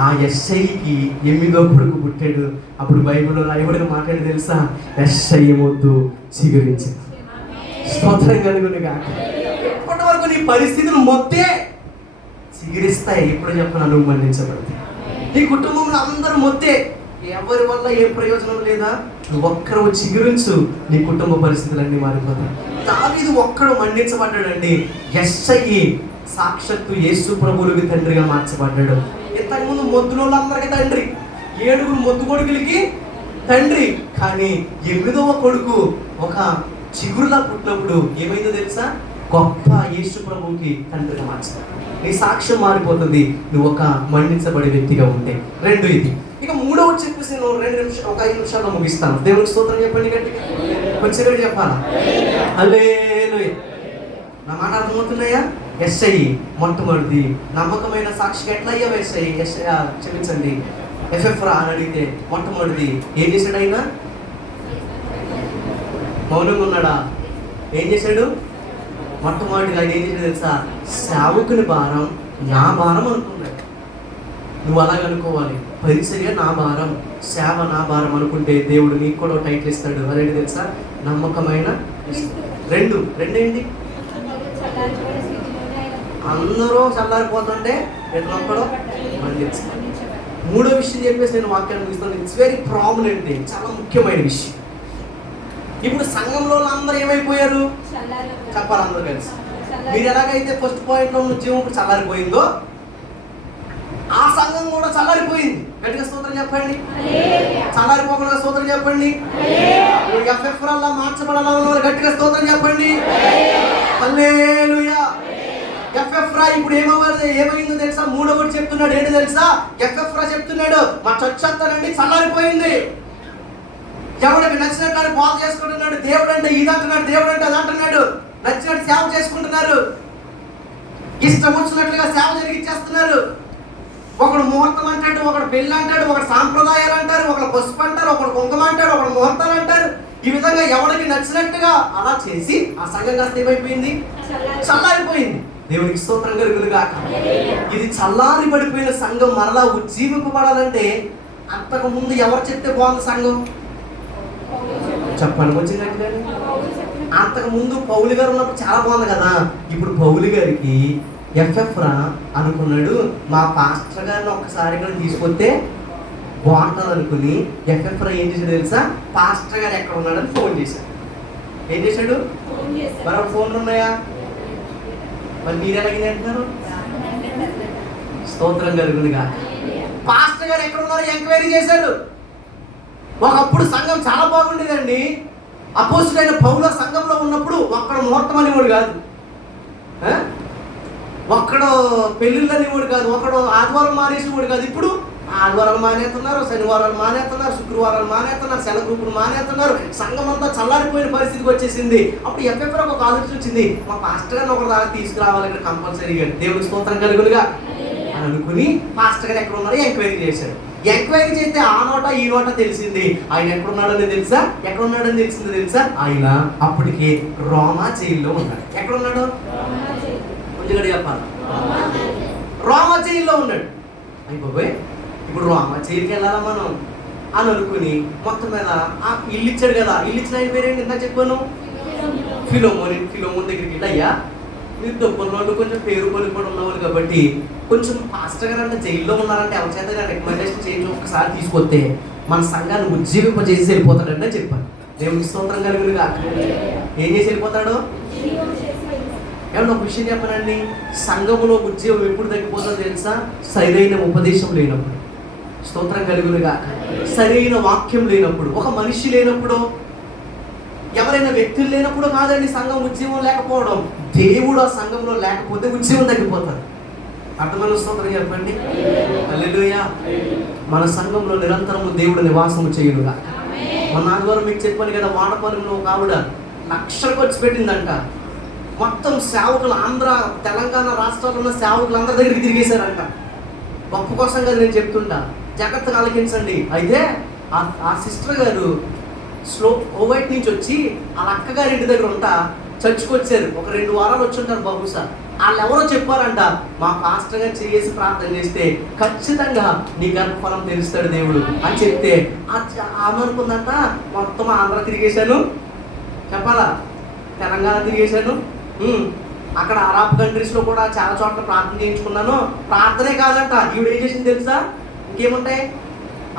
ఆ ఎస్ఐకి 8వ కొడుకు పుట్టాడు. అప్పుడు బైబిల్లో రాయబడిన మాట్లాడి తెలుసా? ఎస్ఐ మొద్దు చిగురించింది. స్తోత్రం కలుగునుగా. ఇప్పటి వరకు నీ పరిస్థితులు మొత్తే చిగురిస్తాయి. ఎప్పుడు చెప్పినా నువ్వు మన్నించబడతాయి. నీ కుటుంబంలో అందరూ మొత్తే, ఎవరి వల్ల ఏ ప్రయోజనం లేదా? నువ్వు ఒక్కరు చిగురించు, నీ కుటుంబ పరిస్థితులన్నీ మారిపోతాయి. దావీదు ఒక్కడు మన్నించబడ్డాడండి. ఎస్ఐ సాక్షాత్తు యేసు ప్రభువుకి తండ్రిగా మార్చబడ్డాడు. ఇంతకుముందు మొద్దులో అందరికీ తండ్రి, 7 మొద్దు కొడుకులకి తండ్రి. కానీ 8వ కొడుకు ఒక చిగురులా పుట్టినప్పుడు ఏమైందో తెలుసా? గొప్ప యేసు ప్రభువుకి తండ్రిగా మార్చాడు. నీ సాక్ష్యం మారిపోతుంది నువ్వు ఒక మన్నించబడే వ్యక్తిగా ఉంటే. 2 ఇది. ఇక 3వ చెప్పేసి నేను 5 నిమిషాల్లో ముగిస్తాను. దేవునికి స్తోత్రం చెప్పండి గట్టిగా. కొంచెం గట్టి చెప్పాలా? హల్లెలూయా. నా మాట అర్థమవుతున్నాయా? ఎస్ఐ మొట్టమొదటిది నమ్మకమైన సాక్షిగా ఎట్లా అయ్యావు? ఎస్ఐ క్షమించండి ఎఫ్ఎఫ్రా అని అడిగితే మొట్టమొదటిది ఏం చేశాడు? ఆయన మౌనంగా ఉన్నాడా? ఏం చేశాడు? మొట్టమొదటిగా ఆయన ఏం చేశాడు తెలుసా? సేవకుని భారం నా భారం అనుకున్నాడు. నువ్వు అలాగ అనుకోవాలి. పరిచర్య నా భారం, సేవ నా భారం అనుకుంటే దేవుడు నీకు కూడా టైటిల్ ఇస్తాడు. అదేంటి తెలుసా? నమ్మకమైన. రెండేంటి? అందరూ చల్లారిపోతుంటే ఎట్లొక్కడో మన్నించాలి. 3వ విషయం చెప్పేసి నేను వాక్యాన్ని ముగిస్తాను. ఇట్స్ వెరీ ప్రామినెంట్, చాలా ముఖ్యమైన విషయం. ఇప్పుడు సంఘంలో అందరూ ఏమైపోయారు? చెప్పాలి అందరూ కలిసి. మీరు ఎలాగైతే ఫస్ట్ పాయింట్లో ఉన్న జీవం ఇప్పుడు చల్లారిపోయిందో ఆ సంఘం కూడా చల్లారిపోయింది. గట్టిగా స్తోత్రం చెప్పండి. చల్లారిపోకుండా స్తోత్రం చెప్పండి. ఎఫ్ఎఫ్రాల్లా మార్చబడాలా ఉన్నవారు గట్టిగా స్తోత్రం చెప్పండి. హల్లెలూయా. ఎఫ్ఎఫ్రా ఇప్పుడు ఏమైందో తెలుసా? 3వ చెప్తున్నాడు. ఏంటి తెలుసా? ఎఫ్ఎఫ్రా చెప్తున్నాడు, మా చర్చ అంతానండి చల్లారిపోయింది. ఎవడికి నచ్చినట్టు బాధ చేసుకుంటున్నాడు. దేవుడు అంటే ఇది అంటున్నాడు, దేవుడు అంటే అది అంటున్నాడు. నచ్చినట్టు సేవ చేసుకుంటున్నారు. ఇష్టం వచ్చినట్లుగా సేవ జరిగించేస్తున్నారు. ఒకడు ముహూర్తం అంటాడు, ఒకడు పెళ్ళి అంటాడు, ఒకడు సాంప్రదాయాలు అంటారు, ఒకడు పసుపు అంటారు, ఒకడు కుంకుమ అంటాడు, ఒకడు ముహూర్తాలు అంటారు. ఈ విధంగా ఎవరికి నచ్చినట్టుగా అలా చేసి ఆ సంఘం కాస్త ఏమైపోయింది? చల్లారిపోయింది. దేవునికి స్తోత్రం కలుగునుగాక. ఇది చల్లారి పడిపోయిన సంఘం మరలా ఉజ్జీవింపబడాలంటే అంతకు ముందు ఎవరు చెప్తే బాగుంది సంఘం? చెప్పండి కొంచెం గట్టిగా. అంతకు ముందు పౌలు గారు ఉన్నప్పుడు చాలా బాగుంది కదా. ఇప్పుడు పౌలు గారికి ఎఫ్ఎఫ్రా అనుకున్నాడు, మా పాస్టర్ గారిని ఒక్కసారి ఇక్కడ తీసుకొస్తే బాగుంటుంది అనుకుని ఎఫ్ఎఫ్రా ఏం చేశాడు తెలుసా? పాస్టర్ గారు ఎక్కడ ఉన్నాడని ఫోన్ చేశాడు. ఏం చేశాడు? మరి ఫోన్లు ఉన్నాయా? మరి మీరు ఎలాగైనా అంటున్నారు? స్తోత్రం కలుగునుగా. పాస్టర్ గారు ఎక్కడ ఉన్నారో ఎంక్వైరీ చేశాడు. ఒకప్పుడు సంఘం చాలా బాగుండేదండి. అపోస్తులైన పౌలు సంఘంలో ఉన్నప్పుడు ఒక్కడు ముహూర్తం అనేవాడు కాదు, ఒక్కడు పెళ్ళిళ్ళు అనేవాడు కాదు, ఒకడు ఆదివారం మానేసేవాడు కాదు. ఇప్పుడు ఆదివారాలు మానేస్తున్నారు, శనివారాలు మానేస్తున్నారు, శుక్రవారాలు మానేస్తున్నారు, సెల గ్రూపులు మానేస్తున్నారు. సంఘం అంతా చల్లారిపోయిన పరిస్థితికి వచ్చేసింది. అప్పుడు ఎఫ్ఎఫ్రాకు ఒక ఆలోచన వచ్చింది, మా పాస్టర్ గారిని ఒకరి దాకా తీసుకురావాలి ఇక్కడ కంపల్సరీగా. దేవుని స్తోత్రం కలుగునుగా అని అనుకుని పాస్టర్ గారు ఎక్కడ ఉన్నారో ఎంక్వైరీ చేశాడు. ఎంక్వైరీ చేస్తే ఆ నోట ఈ నోట తెలిసింది. ఆయన ఎక్కడున్నాడని తెలుసా? ఎక్కడున్నాడని తెలిసింది తెలుసా? ఆయన అప్పటికి రోమా జైల్లో ఉన్నాడు. ఎక్కడున్నాడు? కొంచెం చెప్పాలి. రోమా జైల్లో ఉన్నాడు. అయిపోయి ఇప్పుడు రోమా జైలుకి వెళ్ళాలా మనం అని అనుకుని మొత్తం మీద ఆ ఇల్లు ఇచ్చాడు కదా. ఇల్లు ఇచ్చిన ఆయన పేరేంటి ఇంత చెప్పాను? ఫిలోమోన్ దగ్గరికి వెళ్ళి, అయ్యా మీరు డబ్బుల్లో కొంచెం పేరు పని కూడా ఉన్నవాళ్ళు కాబట్టి కొంచెం పాస్టర్ గారు అంటే జైల్లో ఉన్నారంటే ఎవరి చేత రికమెండేషన్ చేయించి ఒకసారి తీసుకొస్తే మన సంఘాన్ని ఉజ్జీవింపజేసి వెళ్ళిపోతాడంటే అని చెప్పాను. దేవునికి స్తోత్రం కలుగునుగా. ఏం చేసి వెళ్ళిపోతాడు? ఏమన్నా ఒక విషయం చెప్పనండి, సంఘములో ఉద్యోగం ఎప్పుడు తగ్గిపోతుందో తెలుసా? సరైన ఉపదేశం లేనప్పుడు. స్తోత్రం కలుగునుగా. సరైన వాక్యం లేనప్పుడు, ఒక మనిషి లేనప్పుడు, ఎవరైనా వ్యక్తులు లేనప్పుడు కాదండి సంఘం ఉద్యమం లేకపోవడం. దేవుడు ఆ సంఘంలో లేకపోతే ఉద్యమం తగ్గిపోతారు. అర్థమైన స్తోత్రం చెప్పండి. హల్లెలూయా. మన సంఘంలో నిరంతరము దేవుడు నివాసము చేయునుగా. మన ఆదివారం మీకు చెప్పాను కదా, వాడపల్లిలో ఒక ఆవిడ లక్షలు ఖర్చు పెట్టిందంట. మొత్తం సేవకులు ఆంధ్ర తెలంగాణ రాష్ట్రాల్లో ఉన్న సేవకులు అందరి దగ్గరికి తిరిగేశారంట. గొప్ప కోసం కదా నేను చెప్తుంటా, జాగ్రత్తగా ఆలకించండి. అయితే ఆ సిస్టర్ గారు కోవైట్ నుంచి వచ్చి వాళ్ళ అక్కగారి ఇంటి దగ్గర ఉంటా చర్చికి వచ్చారు. ఒక 2 వారాలు వచ్చి ఉంటారు బహుశా. వాళ్ళు ఎవరో చెప్పారంట, మా పాస్టర్ గారు చేసి ప్రార్థన చేస్తే ఖచ్చితంగా నీ గర్భఫలం తెలుస్తాడు దేవుడు అని చెప్తే ఆమె అనుకుందంట, మొత్తం ఆంధ్ర తిరిగేశాను, చెప్పాలా తెలంగాణ తిరిగేశాను, అక్కడ అరబ్ కంట్రీస్లో కూడా చాలా చోట్ల ప్రార్థన చేయించుకున్నాను. ప్రార్థనే కాదంట, ఈవిడ ఏం చేసింది తెలుసా? ఇంకేముంటాయి,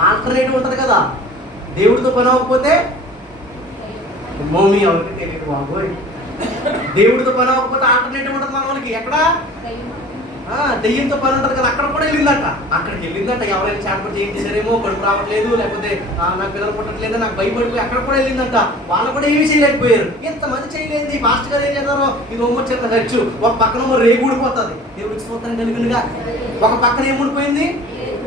ఆల్టర్నేటివ్ ఉంటుంది కదా. దేవుడితో పని అవ్వకపోతే మమ్మీ ఎవరికి తెలియదు బాబోయ్, దేవుడితో పని అవ్వకపోతే ఆల్టర్నేటివ్ ఉంటుంది మన వాళ్ళకి. ఎక్కడ దెయ్యంతో పని ఉంటుంది కదా, అక్కడ కూడా వెళ్ళిందట. అక్కడికి వెళ్ళిందట, ఎవరైనా చేపలు చేయించారేమో, కడుపు రావట్లేదు, లేకపోతే నాకు పిల్లలు పుట్టట్లేదు, నాకు భయపడిపోయి అక్కడ కూడా వెళ్ళిందంట. వాళ్ళు కూడా ఏమీ చేయలేకపోయారు. ఎంతమంది చేయలేదు. మాస్టర్ గారు ఏం చేస్తారో, ఇది చిన్న ఖర్చు, ఒక పక్కన రేగు ఊడిపోతుంది. దేవుడికి స్తోత్రం కలుగునుగా. ఒక పక్కన ఏముడిపోయింది,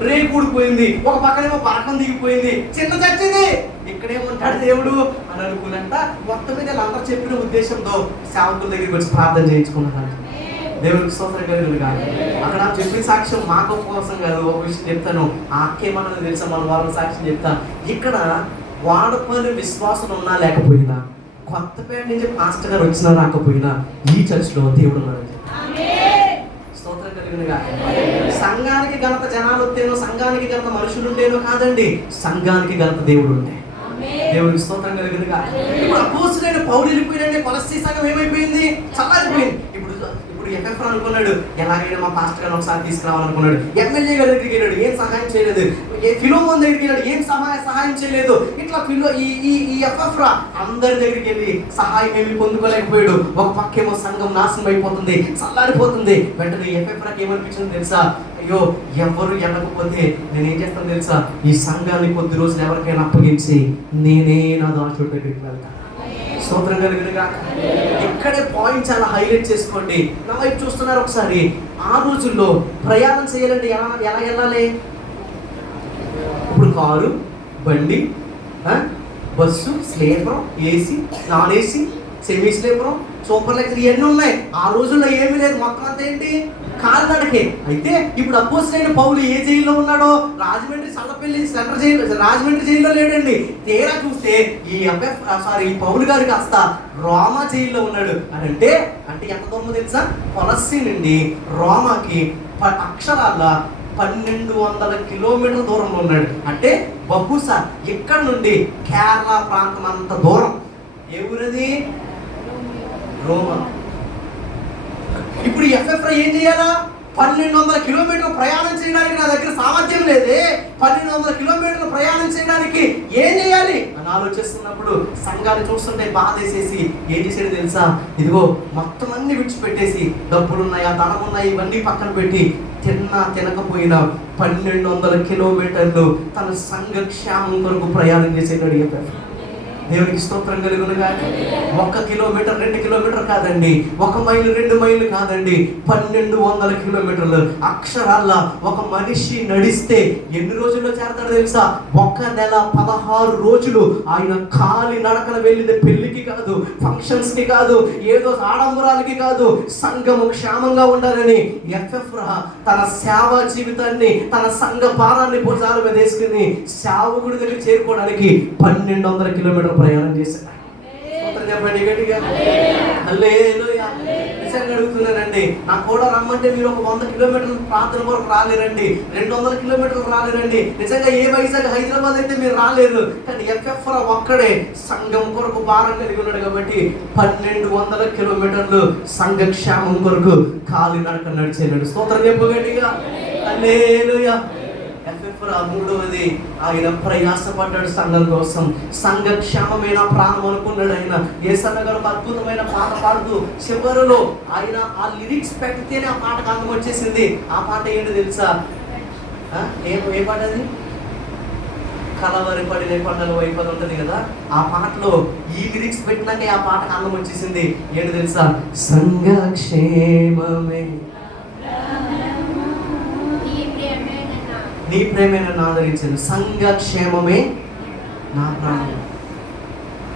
రేగు ఊడిపోయింది, ఒక పక్కనేమో పరకం దిగిపోయింది. చిన్న చచ్చింది, ఇక్కడేముంటాడు దేవుడు అని అనుకున్నంట. మొత్తం మీద అందరూ చెప్పిన ఉద్దేశంతో సేవకుల దగ్గరికి వచ్చి ప్రార్థన చేయించుకున్నాను. దేవుడికి స్తోత్రం కలుగునుగా. అక్కడ చెప్పిన సాక్ష్యం మాకు కోసం కాదు, ఒక విషయం చెప్తాను. ఆ అక్కేమన్నది తెలుసా, మన వాళ్ళ సాక్ష్యం చెప్తాను. ఇక్కడ వాడపల్లి విశ్వాసం ఉన్నా లేకపోయినా, కొత్తపేట నుంచి పాస్టర్ గారు వచ్చినా రాకపోయినా, ఈ చర్చిలో దేవుడు ఉన్నాడు. స్తోత్రం కలుగునుగా. సంఘానికి ఘనత జనాలు ఉంటేనో, సంఘానికి ఘనత మనుషులు ఉంటేనో కాదండి, సంఘానికి ఘనత దేవుడు ఉంటే. దేవుడికి స్తోత్రం కలుగునుగా. ఇప్పుడు అపోస్తలుడైన పౌలు వెళ్ళిపోయినంటే కొలస్సీ సంఘం ఏమైపోయింది, చల్లారిపోయింది. ఇప్పుడు ఎఫ్ఎఫ్ఆర్ అనుకున్నాడు, ఎలాగైనా మా పాస్టర్ గారు ఒకసారి తీసుకురావాలనుకున్నాడు. ఎమ్మెల్యే గారి దగ్గరికి వెళ్ళాడు, ఏం సహాయం చేయలేదు. ఫిలోమోన్ దగ్గరికి వెళ్ళాడు, ఏం సహాయం చేయలేదు. ఇట్లా ఈ ఎఫ్ఎఫ్ఆర్ అందరి దగ్గరికి వెళ్ళి సహాయం ఏమి పొందుకోలేకపోయాడు. ఒక పక్కేమో సంఘం నాశనం అయిపోతుంది, చల్లారిపోతుంది. వెంటనే ఎఫ్ఎఫ్ఆర్కి ఏమనిపించింది తెలుసా? అయ్యో, ఎవరు వెళ్ళకపోతే నేనేం చేస్తాను తెలుసా, ఈ సంఘాన్ని కొద్ది రోజులు ఎవరికైనా అప్పగించి నేనే నా దాచుడు దగ్గరికి వెళ్తాను. స్తోత్రం కలుగునుగా. ఇక్కడే పాయింట్ చాలా హైలైట్ చేసుకోండి. నా వైపు చూస్తున్నారు ఒకసారి. ఆ రోజుల్లో ప్రయాణం చేయాలంటే ఎలా వెళ్ళాలి? ఇప్పుడు కారు, బండి, bus, sleeper, AC, non AC, semi sleeper, super luxury ఇవన్నీ ఉన్నాయి. ఆ రోజుల్లో ఏమీ లేదు, మొత్తం అంతా ఏంటి, కాలినడకే. అయితే ఇప్పుడు అపోస్తలుడైన పౌలు ఏ జైల్లో ఉన్నాడో, రాజమండ్రి సల్లపల్లి సెంట్రల్ జైలు, రాజమండ్రి జైల్లో లేడండి. తీరా చూస్తే ఈ పౌలు గారు కాస్త రోమా జైల్లో ఉన్నాడు. అంటే ఎంత దూరం తెలుసా? కొలస్సీ నుండి రోమాకి అక్షరాల 1200 కిలోమీటర్ల దూరంలో ఉన్నాడు. అంటే బహుశా ఇక్కడ నుండి కేరళ ప్రాంతం అంత దూరం. ఏ ఊరది? రోమా. ఇప్పుడు ఎఫ్ఎఫ్ఐ ఏం చేయాలా? 1200 కిలోమీటర్లు ప్రయాణం చేయడానికి నా దగ్గర సామర్థ్యం లేదే, 1200 కిలోమీటర్లు ప్రయాణం చేయడానికి ఏం చేయాలి అని ఆలోచిస్తున్నప్పుడు సంఘాన్ని చూస్తుంటే బాధ వేసేసి ఏం చేసేది తెలుసా? ఇదిగో మొత్తం అన్ని విడిచిపెట్టేసి, డబ్బులున్నాయి, ధనం ఉన్నాయి, ఇవన్నీ పక్కన పెట్టి తినకపోయినా 1200 కిలోమీటర్లు తన సంఘ క్షేమం కొరకు ప్రయాణం చేసేవాడు ఎఫ్ఎఫ్ఐ. దేవునికి స్తోత్రం కలుగునుగా. 1 కిలోమీటర్ 2 కిలోమీటర్ కాదండి, 1 మైలు 2 మైళ్ళు కాదండి, 1200 కిలోమీటర్లు. అక్షరాల ఒక మనిషి నడిస్తే ఎన్ని రోజుల్లో చేరతాడు తెలుసా? 1 నెల 16 రోజులు ఆయన కాలి నడకన వెళ్ళింది. పెళ్లికి కాదు, ఫంక్షన్స్ కి కాదు, ఏదో ఆడంబరాలకి కాదు, సంఘము క్షేమంగా ఉండాలని ఎఫ్ఎఫ్రా తన సేవా జీవితాన్ని, తన సంఘ భారాన్ని భుజాల మీద వేసుకుని సేవకుడి దగ్గర చేరుకోవడానికి 1200 కిలోమీటర్లు ప్రయాణం చేశారు. చెప్పండి గట్టిగా హల్లెలూయా. నిజంగా అడుగుతున్నానండి, నాకు కూడా రమ్మంటే మీరు ఒక 100 కిలోమీటర్లు ప్రార్థన కొరకు రాలేరండి, 200 కిలోమీటర్లు రాలేరండి. నిజంగా ఏ వైజాగ్ హైదరాబాద్ అయితే మీరు రాలేరు. కానీ ఎఫ్ఎఫ్ఆర్ ఒక్కడే సంఘం కొరకు భారం కలిగి ఉన్నాడు కాబట్టి 1200 కిలోమీటర్లు సంఘ క్షేమం కొరకు కాలి నడక నడిచేనాడు. స్తోత్రం చెప్పు గట్టిగా హల్లెలూయా. ఎఫ్ఎఫ్ఆర్ మూడవది, ఆయన ప్రయాసపడ్డాడు సంఘం కోసం. సంఘ క్షేమమైన ప్రాణం అనుకున్నాడు ఆయన. యేసన్న గారు అద్భుతమైన పాట పాడుతూ చివరిలో ఆయన ఆ లిరిక్స్ పెట్టితేనే ఆ పాటకు అందం వచ్చేసింది. ఆ పాట ఏంటి తెలుసా? ఏ పాట అది? కలవరి పడిన కొండల వైపు ఉంటుంది కదా. ఆ పాటలో ఈ లిరిక్స్ పెట్టినాకే ఆ పాటకు అందం వచ్చేసింది. ఏంటి తెలుసా? సంఘ క్షేమమే నీ ప్రేమే నన్ను ఆదరించింది, సంఘ క్షేమమే నా ప్రాణం.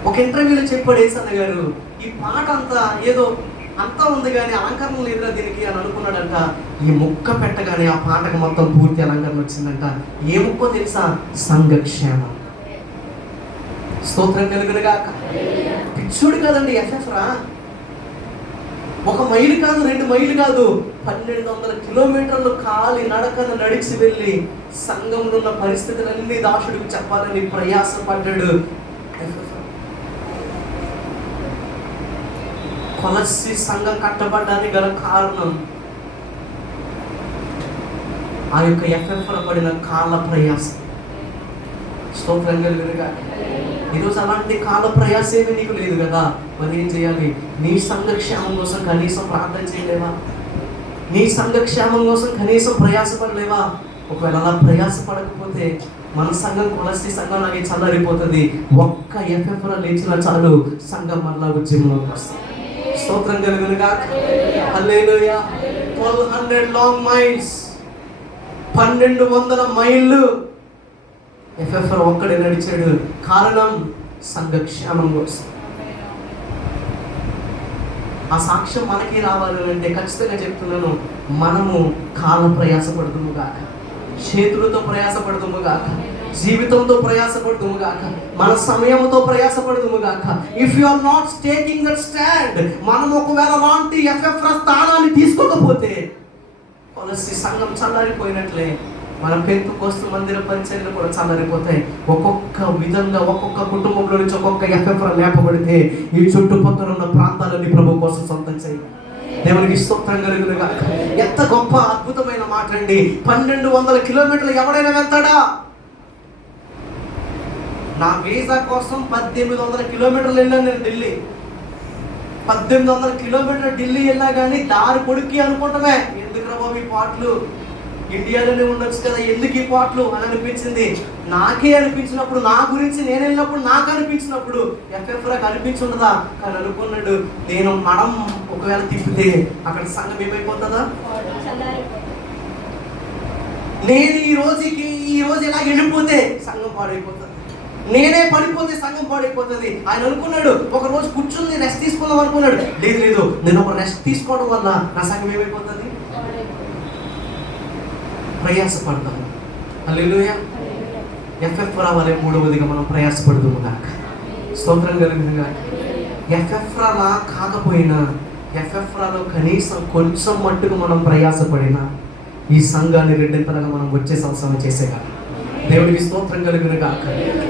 ఒక ఇంటర్వ్యూలో చెప్పాడు యేసన్న గారు, ఈ పాట అంతా ఏదో అంతా ఉంది కానీ అలంకరణ లేదురా దీనికి అని అనుకున్నాడంట. ఈ ముక్క పెట్టగానే ఆ పాటకు మొత్తం పూర్తి అలంకరణ వచ్చిందంట. ఏ ముక్కో తెలుసా? సంఘక్షేమం. స్తోత్రం కలుగునుగాక. పిచ్చోడు కాదండి ఎఫ్ఎఫ్ రా. 1 మైలు కాదు, 2 మైలు కాదు, 1200 కిలోమీటర్లు కాలి నడకన నడిచి వెళ్ళి సంఘంలో ఉన్న పరిస్థితులన్నీ దాసుడికి చెప్పాలని ప్రయాసపడ్డాడు. కొలస్సీ సంఘం కట్టబడ్డానికి గల కారణం ఆ యొక్క ఎఫ్ఎఫ్లో పడిన కాల ప్రయాసం. స్తోత్రం కలుగునుగాక. ఈరోజు అలాంటి కాల ప్రయాసమేమీ నీకు లేదు కదా, మరి ఏం చేయాలి? నీ సంఘక్షేమం కోసం కనీసం ప్రార్థన చేయలేవా? నీ సంఘక్షేమం కోసం కనీసం ప్రయాసపడలేవా? ఒకవేళ అలా ప్రయాసపడకపోతే మన సంఘం కొలస్సీ సంఘం లాగే చల్లారిపోతుంది. ఒక్క ఎఫ్ఎఫ్లో లేచిన చాలు సంఘం మళ్ళా ఉద్యమంలోకి వస్తుంది. స్తోత్రం కలుగునుగాక. హల్లెలూయా. 1200 లాంగ్ మైల్స్, 1200 మైళ్ళు ఎఫ్ఎఫ్ఆర్ ఒక్కడే నడిచాడు. కారణం సంఘక్షేమం కోసం. ఆ సాక్ష్యం మనకి రావాలి అంటే ఖచ్చితంగా చెప్తున్నాను, మనము కాల ప్రయాసపడుతుము గాక, చేతులతో ప్రయాసపడుతుము గాక, జీవితంతో ప్రయాసపడుతుము గాక, మన సమయంతో ప్రయాసపడుతుము గాక. If you are not taking that stand, మనం ఒకవేళ అలాంటి ఎఫ్ఎఫ్ఆర్ స్థానాన్ని తీసుకోకపోతే కొలస్సీ సంఘం చల్లారిపోయినట్లే. మన పెంతెకోస్తు మందిర పరిచర్యలు కూడా చల్లారిపోతాయి. ఒక్కొక్క విధంగా ఒక్కొక్క కుటుంబంలో నుంచి ఒక్కొక్క ఎఫ్ఎఫ్ఆర్ లేపబడితే ఈ చుట్టుపక్కల ఉన్న ప్రాంతాలన్నీ ప్రభు కోసం సొంతం చేయాలి. దేవునికి స్తోత్రం కలుగునుగాక. ఎంత గొప్ప అద్భుతమైన మాట అండి. 1200 కిలోమీటర్లు ఎవడైనా వెళ్తాడా? నా వీసా కోసం 1800 కిలోమీటర్లు వెళ్ళాను నేను ఢిల్లీ. 1800 కిలోమీటర్లు ఢిల్లీ వెళ్ళా కానీ దారి పొడికి అనుకుంటామే, ఎందుకు రా బాబు ఈ పాటలు, ఇండియాలోనే ఉండొచ్చు కదా, ఎందుకు ఈ పాటలు అని అనిపించింది. నాకే అనిపించినప్పుడు, నా గురించి నేను వెళ్ళినప్పుడు నాకు అనిపించినప్పుడు ఎఫ్ఎఫ్ఆర్కి అనిపించుండదా? కానీ అనుకున్నాడు, నేను మడం ఒకవేళ తిప్పితే అక్కడ సంఘం ఏమైపోతుందా? నేను ఈ రోజు ఇలా వెళ్ళిపోతే సంఘం పాడైపోతుంది, నేనే పడిపోతే సంఘం పాడైపోతుంది. ఆయన అనుకున్నాడు, ఒక రోజు కూర్చుని రెస్ట్ తీసుకుందాం అనుకున్నాడు. లేదు, నేను ఒక రెస్ట్ తీసుకోవడం వల్ల నా సంఘం ఏమైపోతుంది? ప్రయాసపడతాము. హల్లెలూయా. ఎఫ్ఎఫ్ఆర్ అవ్వాలి. 3వదిగా మనం ప్రయాసపడదాము గాక. స్తోత్రం కలుగునుగాక. ఎఫ్ఎఫ్ఆర్లా కాకపోయినా ఎఫ్ఎఫ్ఆర్లో కనీసం కొంచెం మట్టుకు మనం ప్రయాసపడినా ఈ సంఘాన్ని రెండింతలుగా మనం వచ్చే సంవత్సరం చేసేగాక. దేవుడికి స్తోత్రం కలుగునుగాక.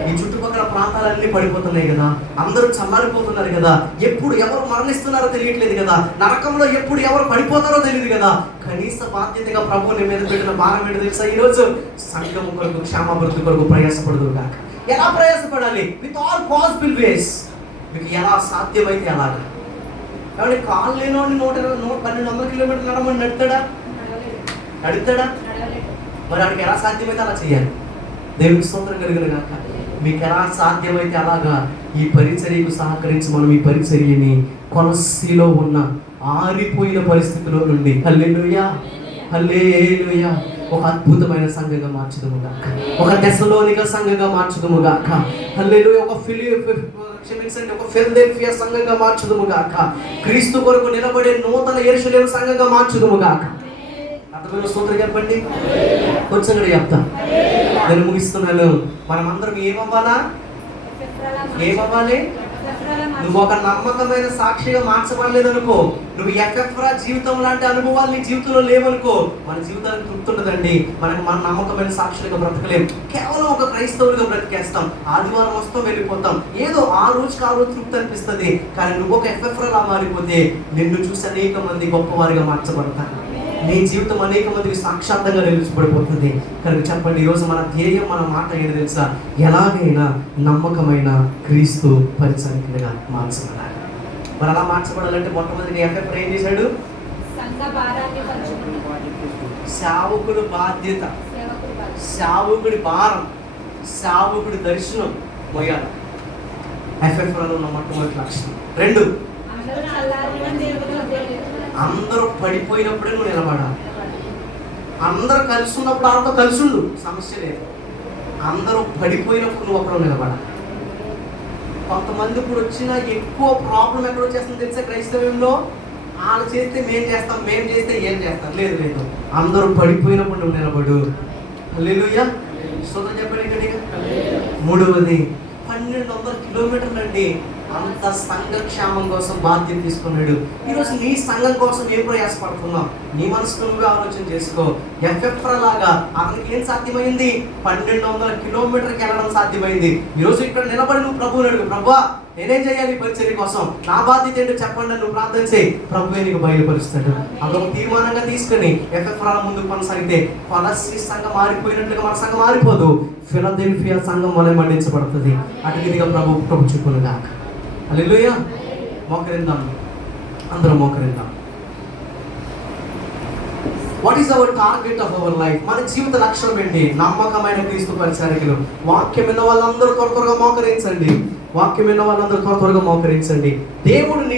ఈ చుట్టుపక్కల ప్రాంతాలన్నీ పడిపోతున్నాయి కదా, అందరూ చల్లారిపోతున్నారు కదా, ఎప్పుడు ఎవరు మరణిస్తున్నారో తెలియట్లేదు కదా, నరకంలో ఎప్పుడు ఎవరు పడిపోతారో తెలియదు కదా. కనీస బాధ్యతగా ప్రభువు నీ మీద పెట్టిన భారం ఏంటో తెలుసా? ఈరోజు సంఘం కొరకు, క్షేమాభివృద్ధి కొరకు ప్రయాసపడదు కాక. ఎలా ప్రయాసపడాలి? With all possible ways. మీకు ఎలా సాధ్యమైతే అలాగా. కాబట్టి కాళ్ళు లేనోడిని 1200 కిలోమీటర్లు నడమని నడుతాడా? మరి వాడికి ఎలా సాధ్యమైతే అలా చేయాలి. దేవునికి స్తోత్రం కలుగునుగాక. మీకు ఎలా సాధ్యమైతే అలాగా ఈ పరిచర్యకు సహకరించి మనం ఈ పరిచర్యని కొలస్సీలో ఉన్న ఆరిపోయిన పరిస్థితిలో నుండి హల్లెలూయా హల్లెలూయా ఒక అద్భుతమైన సంఘంగా మార్చుదుము గాక, ఒక తెస్సలోనిక సంఘంగా మార్చుదుము గాక. హల్లెలూయా. ఒక ఫిలదెల్ఫియా సంఘంగా మార్చుదుము గాక. క్రీస్తు కొరకు నిలబడే నూతన యెరూషలేము సంఘంగా మార్చుదుము గాక. అర్థమైన స్తోత్రం చెప్పండి. కొంచెం కూడా చెప్తా, నేను ముగిస్తున్నాను. మనం అందరం ఏమవ్వాలా? నువ్వు ఒక నమ్మకమైన సాక్షిగా మార్చబడలేదు అనుకో, నువ్వు ఎఫ్ఎఫ్ఆర్ జీవితం లాంటి అనుభవాలు నీ జీవితంలో లేవనుకో, మన జీవితానికి తృప్తి ఉండదండి. మన నమ్మకమైన సాక్షులుగా బ్రతకలేం. కేవలం ఒక క్రైస్తవులుగా బ్రతికేస్తాం. ఆదివారం వస్తాం, వెళ్ళిపోతాం. ఏదో ఆ రోజుకి ఆ రోజు తృప్తి అనిపిస్తుంది. కానీ నువ్వు ఒక ఎఫ్ఎఫ్ఆర్ లా మారిపోతే నిన్ను చూసి అనేక మంది గొప్పవారిగా మార్చబడతారు. నీ జీవితం అనేక మందికి సాక్షాత్తంగా నిలిచిపడిపోతుంది. కనుక చెప్పండి, ఈరోజు మన ధ్యేయం, మన మాట ఏంటి తెలుసా? ఎలాగైనా నమ్మకమైన క్రీస్తు పరిచారకులుగా మార్చబడాలి. మరి అలా మార్చబడాలంటే మొట్టమొదటి ఎఫ్ఎఫ్ఆర్ ఏం చేశాడు? సేవకుడు బాధ్యత, సేవకుడి భారం, సేవకుడి దర్శనం మోయాలి. ఎఫ్ఎఫ్ఆర్లో ఉన్న మొట్టమొదటి లక్షణం. 2, అందరూ పడిపోయినప్పుడే నువ్వు నిలబడాలి. అందరూ కలిసి ఉన్నప్పుడు వాళ్ళతో కలిసి ఉండు, సమస్య లేదు. అందరూ పడిపోయినప్పుడు నువ్వు ఒకరు నిలబడాలి. కొంతమంది ఇప్పుడు వచ్చిన ఎక్కువ ప్రాబ్లం ఎక్కడ వచ్చేస్తుంది తెలుసా క్రైస్తవ్యంలో? వాళ్ళు చేస్తే మేము చేస్తాం, మేము చేస్తే ఏం చేస్తాం. లేదు లేదు, అందరూ పడిపోయినప్పుడు నువ్వు నిలబడు. హల్లెలూయా, స్తోత్రం చెప్పండి గట్టిగా. మూడవది 1200 కిలోమీటర్లు అండి. అంత సంఘక్షేమం కోసం బాధ్యత తీసుకున్నాడు. ఈరోజు నీ సంఘం కోసం ఏం ప్రయాసపడుతున్నావు? నీ మనసుకు నువ్వే ఆలోచన చేసుకో. లాగా అతనికి ఏం సాధ్యమైంది? 1200 కిలోమీటర్కి వెళ్ళడం సాధ్యమైంది. ఈరోజు ఇక్కడ నిలబడి నువ్వు ప్రభువుని అడుగు, ప్రభువా నేనేం చేయాలి పరిచర్య కోసం? నా బాధ్యత ఏంటో చెప్పండి, నువ్వు ప్రార్థన చేయి. ప్రభువే నీకు బయలుపరుస్తాడు. అదొక తీర్మానంగా తీసుకుని ఎఫ్ఎఫ్రా ముందుకు కొనసాగితే కొలస్సీ సంఘం మారిపోయినట్లుగా మన సంఘం మారిపోదు. ఫిలదెల్ఫియా సంఘం వలె మండించబడుతుంది. అటుగిదిగా ప్రభు చూపునుగాక. హల్లెలూయా. మోకరిద్దాం, అందరం మోకరిద్దాం. What is our target of our life? మన జీవిత లక్ష్యం ఏంటి? నమ్మకమైన క్రీస్తు పరిచారకులు. వాక్యం విన్న వాళ్ళందరూ త్వరగా మోకరించండి. వాక్యం విన్న వాళ్ళందరూ త్వరగా మోకరించండి. దేవుడు